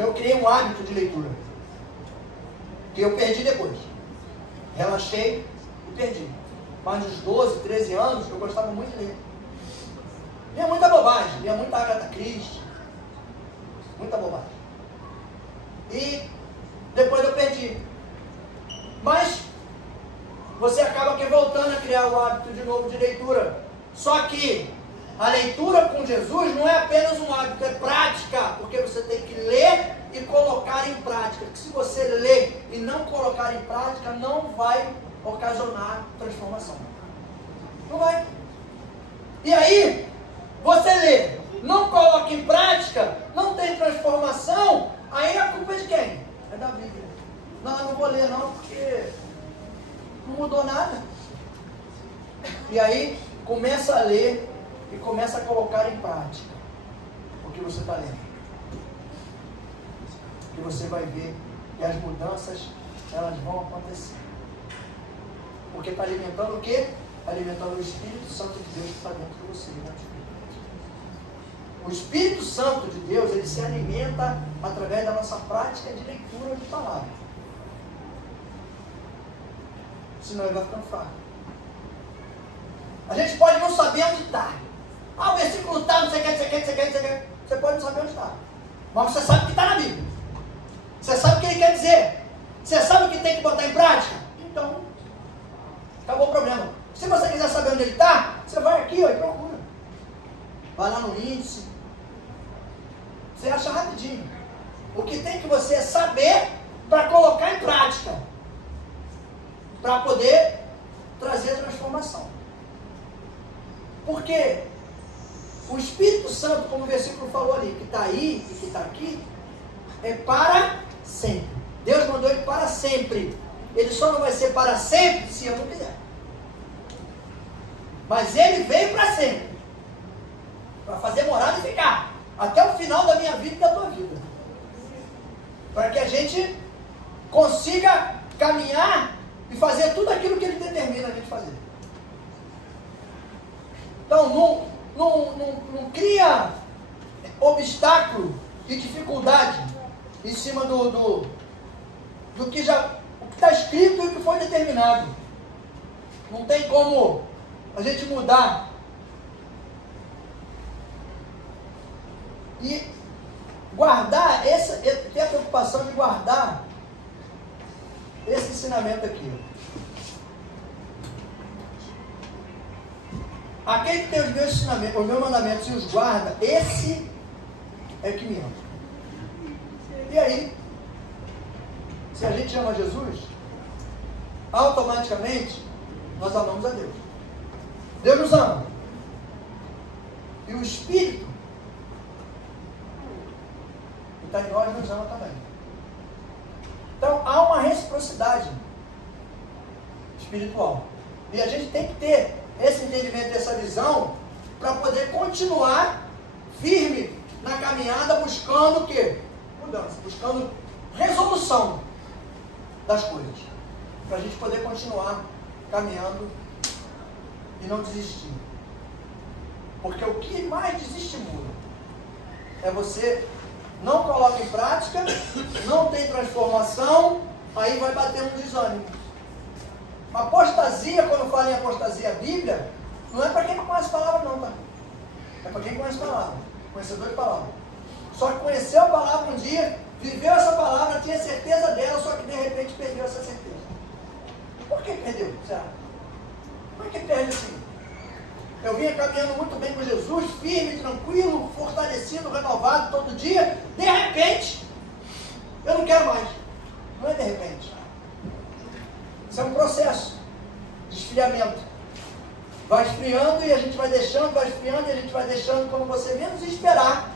Eu criei um hábito de leitura. Que eu perdi depois. Relaxei e perdi. Mas nos 12, 13 anos, eu gostava muito de ler. Lia muita bobagem, lia muita Agatha Christie. Muita bobagem. E depois eu perdi. Mas você acaba aqui voltando a criar o hábito de novo de leitura. Só que a leitura com Jesus não é apenas um hábito, é prática, porque você tem que ler e colocar em prática. Porque se você ler e não colocar em prática, não vai ocasionar transformação. Não vai. E aí, você lê, não coloca em prática, não tem transformação, aí a culpa é de quem? É da Bíblia. Não, eu não vou ler não, porque não mudou nada. E aí, começa a ler e começa a colocar em prática o que você está lendo. E você vai ver que as mudanças, elas vão acontecer. Porque está alimentando o quê? Alimentando o Espírito Santo de Deus que está dentro de você. O Espírito Santo de Deus, ele se alimenta através da nossa prática de leitura de palavra. Senão ele vai ficando fraco. A gente pode não saber onde está. O versículo está, não sei o que, não sei o que, não sei o que, não sei o que. Você pode não saber onde está. Mas você sabe o que está na Bíblia. Você sabe o que ele quer dizer. Você sabe o que tem que botar em prática. Então, acabou o problema. Se você quiser saber onde ele está, você vai aqui e procura. Vai lá no índice. Você acha rapidinho. O que tem que você saber para colocar em prática. Para poder trazer transformação. Porque o Espírito Santo, como o versículo falou ali, que está aí e que está aqui, é para sempre. Deus mandou ele para sempre. Ele só não vai ser para sempre se eu não quiser. Mas ele veio para sempre. Para fazer morada e ficar. Até o final da minha vida e da tua vida. Para que a gente consiga caminhar e fazer tudo aquilo que ele determina a gente fazer. Então, não cria obstáculo e dificuldade em cima do que está escrito e o que foi determinado. Não tem como a gente mudar. E guardar, ter a preocupação de guardar esse ensinamento aqui. Aquele que tem os meus ensinamentos, os meus mandamentos e os guarda, esse é que me ama. E aí, se a gente ama Jesus, automaticamente nós amamos a Deus. Deus nos ama. E o Espírito que está em nós nos ama também. Então há uma reciprocidade espiritual. E a gente tem que ter esse entendimento, essa visão, para poder continuar firme na caminhada, buscando o quê? Mudança, buscando resolução das coisas. Para a gente poder continuar caminhando e não desistir. Porque o que mais desestimula é você não coloca em prática, não tem transformação, aí vai bater um desânimo. Apostasia, quando fala em apostasia Bíblia, não é para quem não conhece a palavra não, tá? É para quem conhece a palavra, conhecedor de palavra. Só que conheceu a palavra um dia, viveu essa palavra, tinha certeza dela, só que de repente perdeu essa certeza. Por que perdeu? Será? Por que perde assim? Eu vinha caminhando muito bem com Jesus, firme, tranquilo, fortalecido, renovado todo dia. De repente, eu não quero mais. Não é de repente. Isso é um processo de esfriamento. Vai esfriando e a gente vai deixando, vai esfriando e a gente vai deixando. Quando você menos esperar,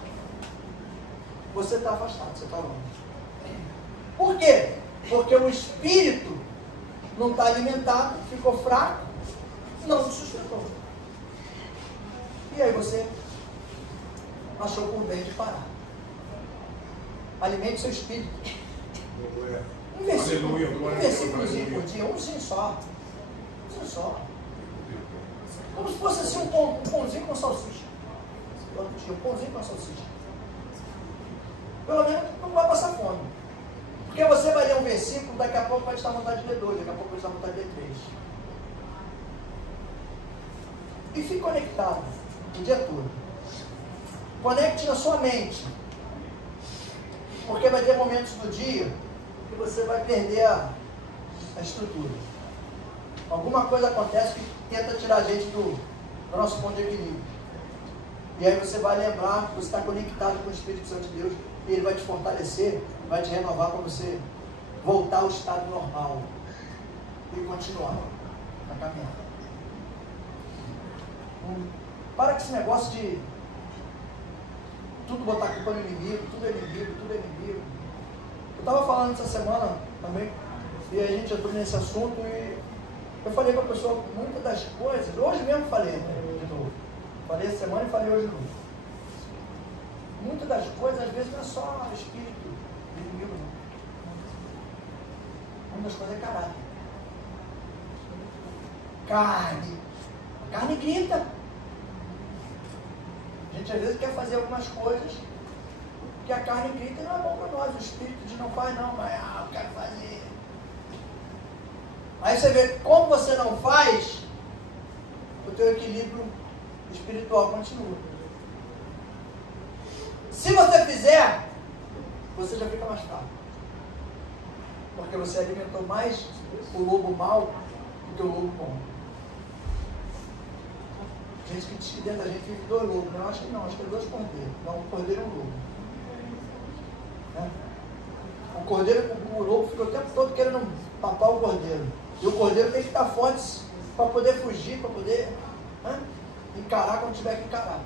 você está afastado, você está longe. Por quê? Porque o espírito não está alimentado, ficou fraco, não se sustentou. E aí você achou por bem de parar. Alimente seu espírito. Um versículozinho por dia, umzinho só. Umzinho só. Como se fosse assim um pãozinho com salsicha. Todo dia, um pãozinho com salsicha. Pelo menos não vai passar fome. Porque você vai ler um versículo, daqui a pouco vai te dar vontade de ler 2, daqui a pouco vai te dar vontade de ler 3. E fique conectado o dia todo. Conecte na sua mente. Porque vai ter momentos do dia que você vai perder a estrutura. Alguma coisa acontece que tenta tirar a gente do nosso ponto de equilíbrio. E aí você vai lembrar que você está conectado com o Espírito Santo de Deus e ele vai te fortalecer, vai te renovar para você voltar ao estado normal e continuar na caminhada. Para com esse negócio de tudo botar culpa no inimigo, tudo é inimigo, tudo é inimigo. Eu estava falando essa semana também, e a gente entrou nesse assunto e eu falei para a pessoa muitas das coisas, hoje mesmo falei de novo. Falei essa semana e falei hoje de novo. Muitas das coisas, às vezes, não é só espírito do inimigo, não. Muitas das coisas é caráter. Carne. A carne grita. A gente às vezes quer fazer algumas coisas que a carne grita e não é bom para nós. O espírito diz não faz não, mas eu quero fazer. Aí você vê como você não faz, o teu equilíbrio espiritual continua. Se você fizer, você já fica mais fraco. Porque você alimentou mais o lobo mau do que o lobo bom. Gente que diz que dentro da gente vive 2 lobos, né? Eu acho que não, acho que é 2 cordeiros. Não, um cordeiro e um lobo. Né? O cordeiro, o lobo fica o tempo todo querendo papar o cordeiro. E o cordeiro tem que estar forte para poder fugir, para poder encarar quando tiver que encarar.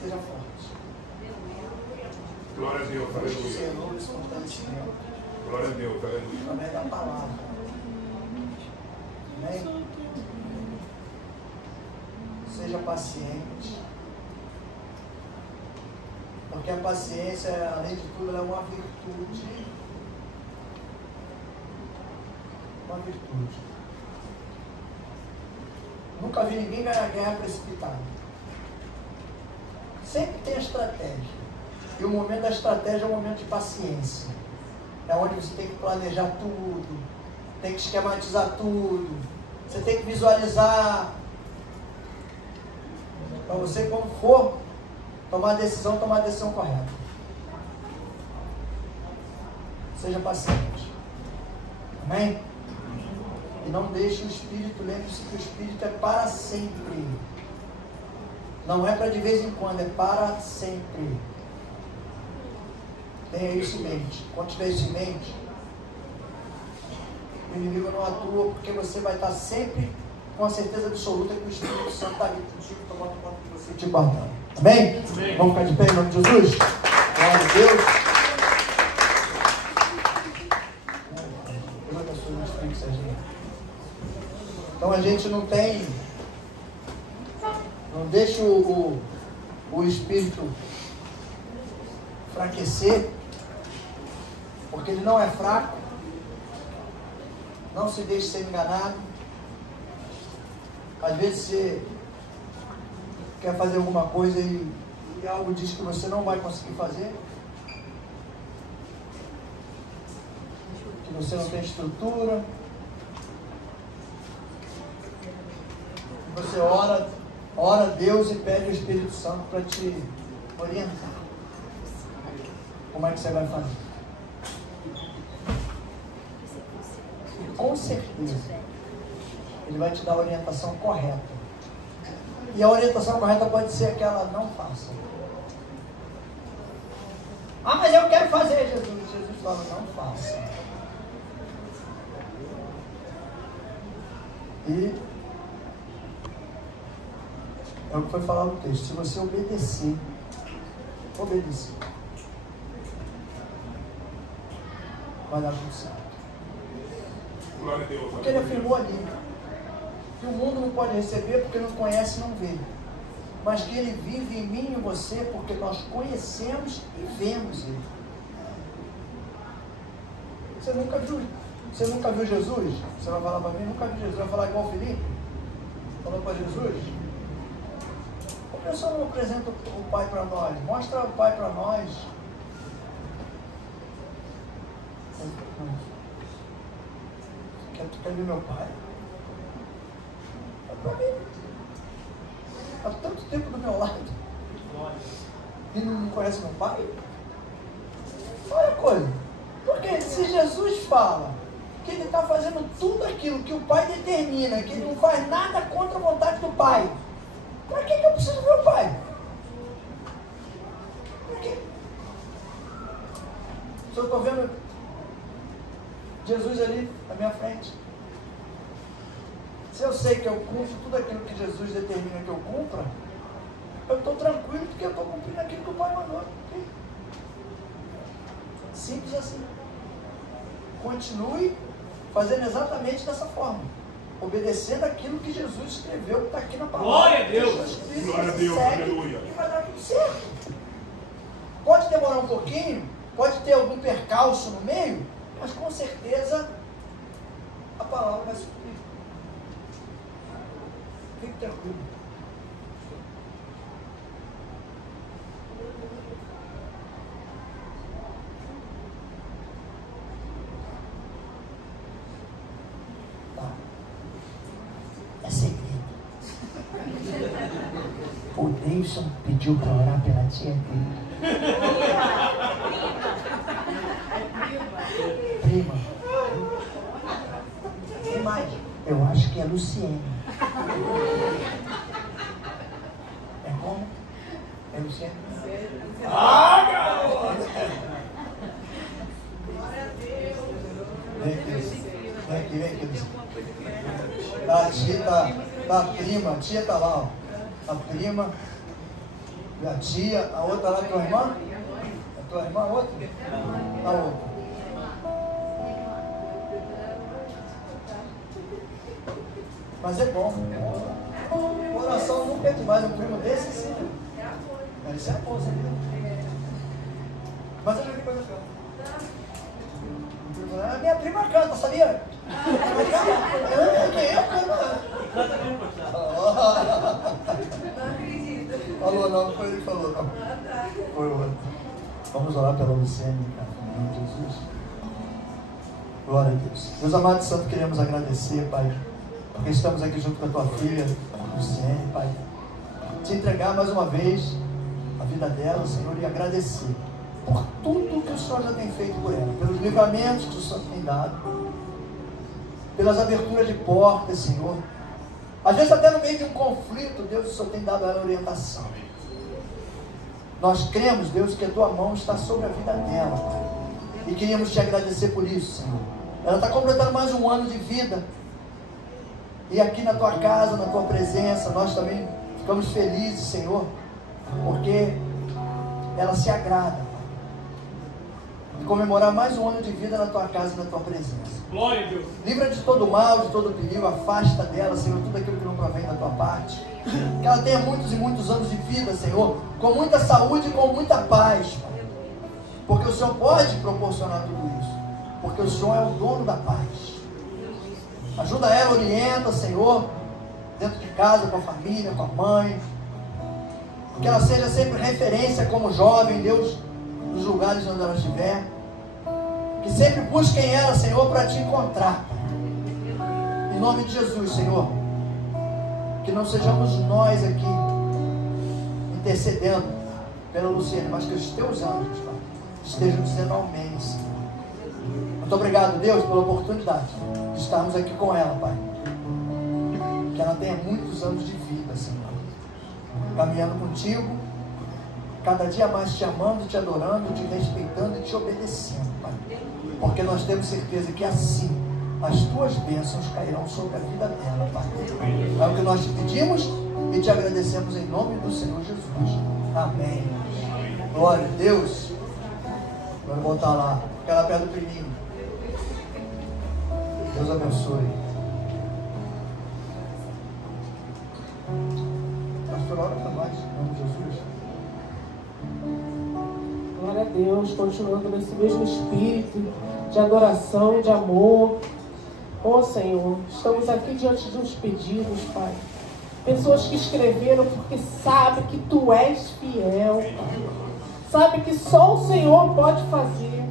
Seja forte. Glória a Deus, aleluia. Glória a Deus, aleluia. Através da palavra. Amém? Seja paciente. Porque a paciência, além de tudo, ela é uma virtude. Uma virtude. Nunca vi ninguém ganhar guerra precipitada. Sempre tem a estratégia. E o momento da estratégia é um momento de paciência. É onde você tem que planejar tudo, tem que esquematizar tudo, você tem que visualizar. Para você, quando for tomar a decisão correta. Seja paciente. Amém? E não deixe o Espírito, lembre-se que o Espírito é para sempre. Não é para de vez em quando, é para sempre. Tenha isso em mente. Quando tiver isso em mente, o inimigo não atua, porque você vai estar sempre com a certeza absoluta que o Espírito Santo está ali contigo, tomando conta de você e te guardando. Amém? Amém? Vamos ficar de pé em nome de Jesus? Glória a Deus. Deus abençoe o Espírito Santo. Então a gente não deixa o Espírito enfraquecer, porque ele não é fraco. Não se deixe ser enganado. Às vezes você quer fazer alguma coisa e algo diz que você não vai conseguir fazer, que você não tem estrutura. Você ora a Deus e pede o Espírito Santo para te orientar. Como é que você vai fazer? E com certeza ele vai te dar a orientação correta. E a orientação correta pode ser aquela: não faça. Ah, mas eu quero fazer, Jesus. Jesus fala: não faça. E é o que foi falado no texto. Se você obedecer, vai dar tudo certo. Porque ele afirmou ali que o mundo não pode receber porque não conhece e não vê, mas que ele vive em mim e em você porque nós conhecemos e vemos ele. Você nunca viu Jesus? Você vai falar para mim, nunca vi Jesus. Vai falar igual o Felipe? Falou para Jesus? Por que o senhor não apresenta o Pai para nós? Mostra o Pai para nós. Tu quer ver meu Pai? É para mim. Há tanto tempo do meu lado. E não conhece meu Pai? Olha a coisa. Porque se Jesus fala que ele está fazendo tudo aquilo que o Pai determina, que ele não faz nada contra a vontade do Pai, para que eu preciso ver o Pai? Para quê? Se eu estou vendo Jesus ali na minha frente, se eu sei que eu cumpro tudo aquilo que Jesus determina que eu cumpra, eu estou tranquilo porque eu estou cumprindo aquilo que o Pai mandou. Simples assim. Continue fazendo exatamente dessa forma, obedecendo aquilo que Jesus escreveu, que está aqui na palavra. Glória a Deus! Glória a Deus, aleluia! E vai dar tudo certo. Pode demorar um pouquinho, pode ter algum percalço no meio, mas com certeza a palavra vai se cumprir. Fique tranquilo. É segredo. O Davidson pediu para orar pela tia dele. Prima. Quem mais? Eu acho que é Luciene. É como? É Luciene? Ah, garoto! Vem aqui, vem aqui. A tia tá a prima, a tia tá lá, ó. A prima, a tia, a outra lá é tua irmã? A tua irmã, a outra? A outra. Mas é bom. O coração nunca é demais. Um primo desse, sim. Isso é amor, você viu? Mas eu já vi coisa pior. A minha prima canta, sabia? Canta bem, pastor. Falou não foi ele que falou, não. Foi o outro. Vamos orar pela Luciene, cara, em nome de Jesus. Glória a Deus. Meus amados santos, queremos agradecer, Pai, porque estamos aqui junto com a tua filha, Luciene, Pai. Te entregar mais uma vez a vida dela, Senhor, e agradecer por tudo que o Senhor já tem feito por ela, pelos livramentos que o Senhor tem dado, pelas aberturas de portas, Senhor. Às vezes até no meio de um conflito, Deus, o Senhor tem dado a ela orientação. Nós cremos, Deus, que a tua mão está sobre a vida dela, Pai. E queríamos te agradecer por isso, Senhor. Ela está completando mais um ano de vida. E aqui na tua casa, na tua presença, nós também ficamos felizes, Senhor, porque ela se agrada de comemorar mais um ano de vida na tua casa e na tua presença. Glória a Deus. Livra de todo mal, de todo perigo, afasta dela, Senhor, tudo aquilo que não provém da tua parte. Que ela tenha muitos e muitos anos de vida, Senhor, com muita saúde e com muita paz, Pai. Porque o Senhor pode proporcionar tudo isso, porque o Senhor é o dono da paz. Ajuda ela, orienta, Senhor, dentro de casa, com a família, com a mãe. Que ela seja sempre referência como jovem, Deus, nos lugares onde ela estiver. Que sempre busquem ela, Senhor, para te encontrar. Em nome de Jesus, Senhor. Que não sejamos nós aqui intercedendo pela Luciene, mas que os teus anjos, Pai, estejam dizendo amém, Senhor. Muito obrigado, Deus, pela oportunidade de estarmos aqui com ela, Pai. Que ela tenha muitos anos de vida, Senhor. Caminhando contigo, cada dia mais te amando, te adorando, te respeitando e te obedecendo, Pai. Porque nós temos certeza que assim as tuas bênçãos cairão sobre a vida dela, Pai. É o que nós te pedimos e te agradecemos em nome do Senhor Jesus. Amém. Glória a Deus. Vamos voltar lá. Aquela perto do priminho. Deus abençoe. Pastor, ora para nós, em nome de Jesus. Glória a Deus, continuando nesse mesmo espírito. de adoração, de amor. Ó Senhor, estamos aqui diante de uns pedidos, Pai. Pessoas que escreveram porque sabem que Tu és fiel, Pai. Sabe que só o Senhor pode fazer.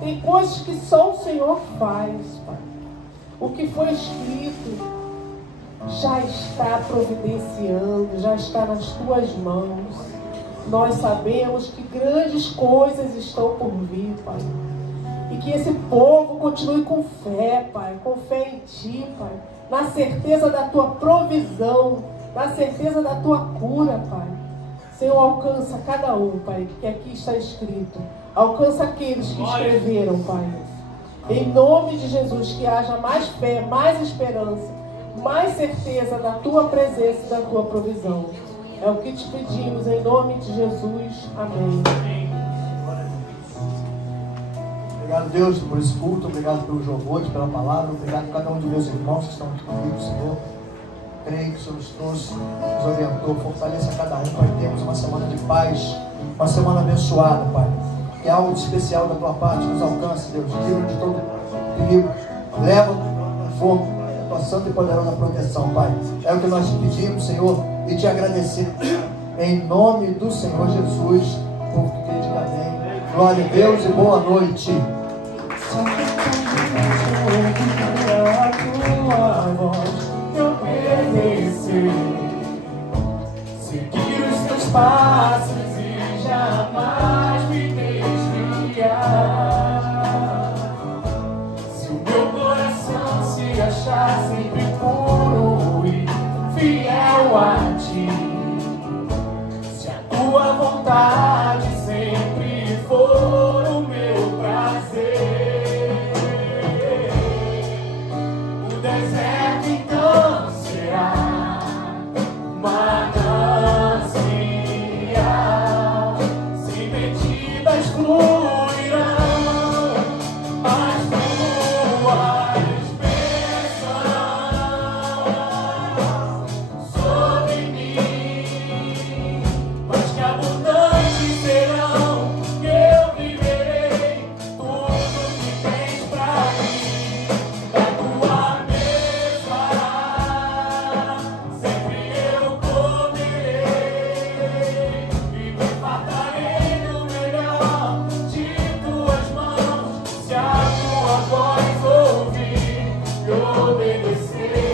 Tem coisas que só o Senhor faz, Pai. O que foi escrito já está providenciando, já está nas Tuas mãos. Nós sabemos que grandes coisas estão por vir, Pai. E que esse povo continue com fé, Pai. Com fé em Ti, Pai. Na certeza da Tua provisão, na certeza da Tua cura, Pai. Senhor, alcança cada um, Pai, que aqui está escrito. Alcança aqueles que escreveram, Pai. Em nome de Jesus, que haja mais fé, mais esperança, mais certeza da Tua presença e da Tua provisão. É o que te pedimos, em nome de Jesus. Amém. Obrigado, Deus, por esse culto. Obrigado pelos louvores, pela palavra. Obrigado a cada um de meus irmãos que estão aqui comigo, Senhor. Creio que o Senhor nos trouxe, nos orientou. Fortaleça cada um para que tenhamos uma semana de paz, uma semana abençoada, Pai. Que algo de especial da Tua parte nos alcance, Deus. Tira de todo perigo. Leva no fogo a Tua santa e poderosa proteção, Pai. É o que nós te pedimos, Senhor, e te agradecemos. Em nome do Senhor Jesus, por que diga amém. Glória a Deus e boa noite. Seguir os Teus passos e jamais me desviar. Se o meu coração se achar sempre puro e fiel a Ti, se a Tua vontade sempre for o meu prazer, o deserto então será manancial, sem medidas fluirão as Tuas bênçãos sobre mim, mas que abundantes serão, que eu viverei tudo que tens pra mim. Da Tua mesa sempre eu comerei e me fartarei do melhor de Tuas mãos, se a Tua voz ouvir e obedecer.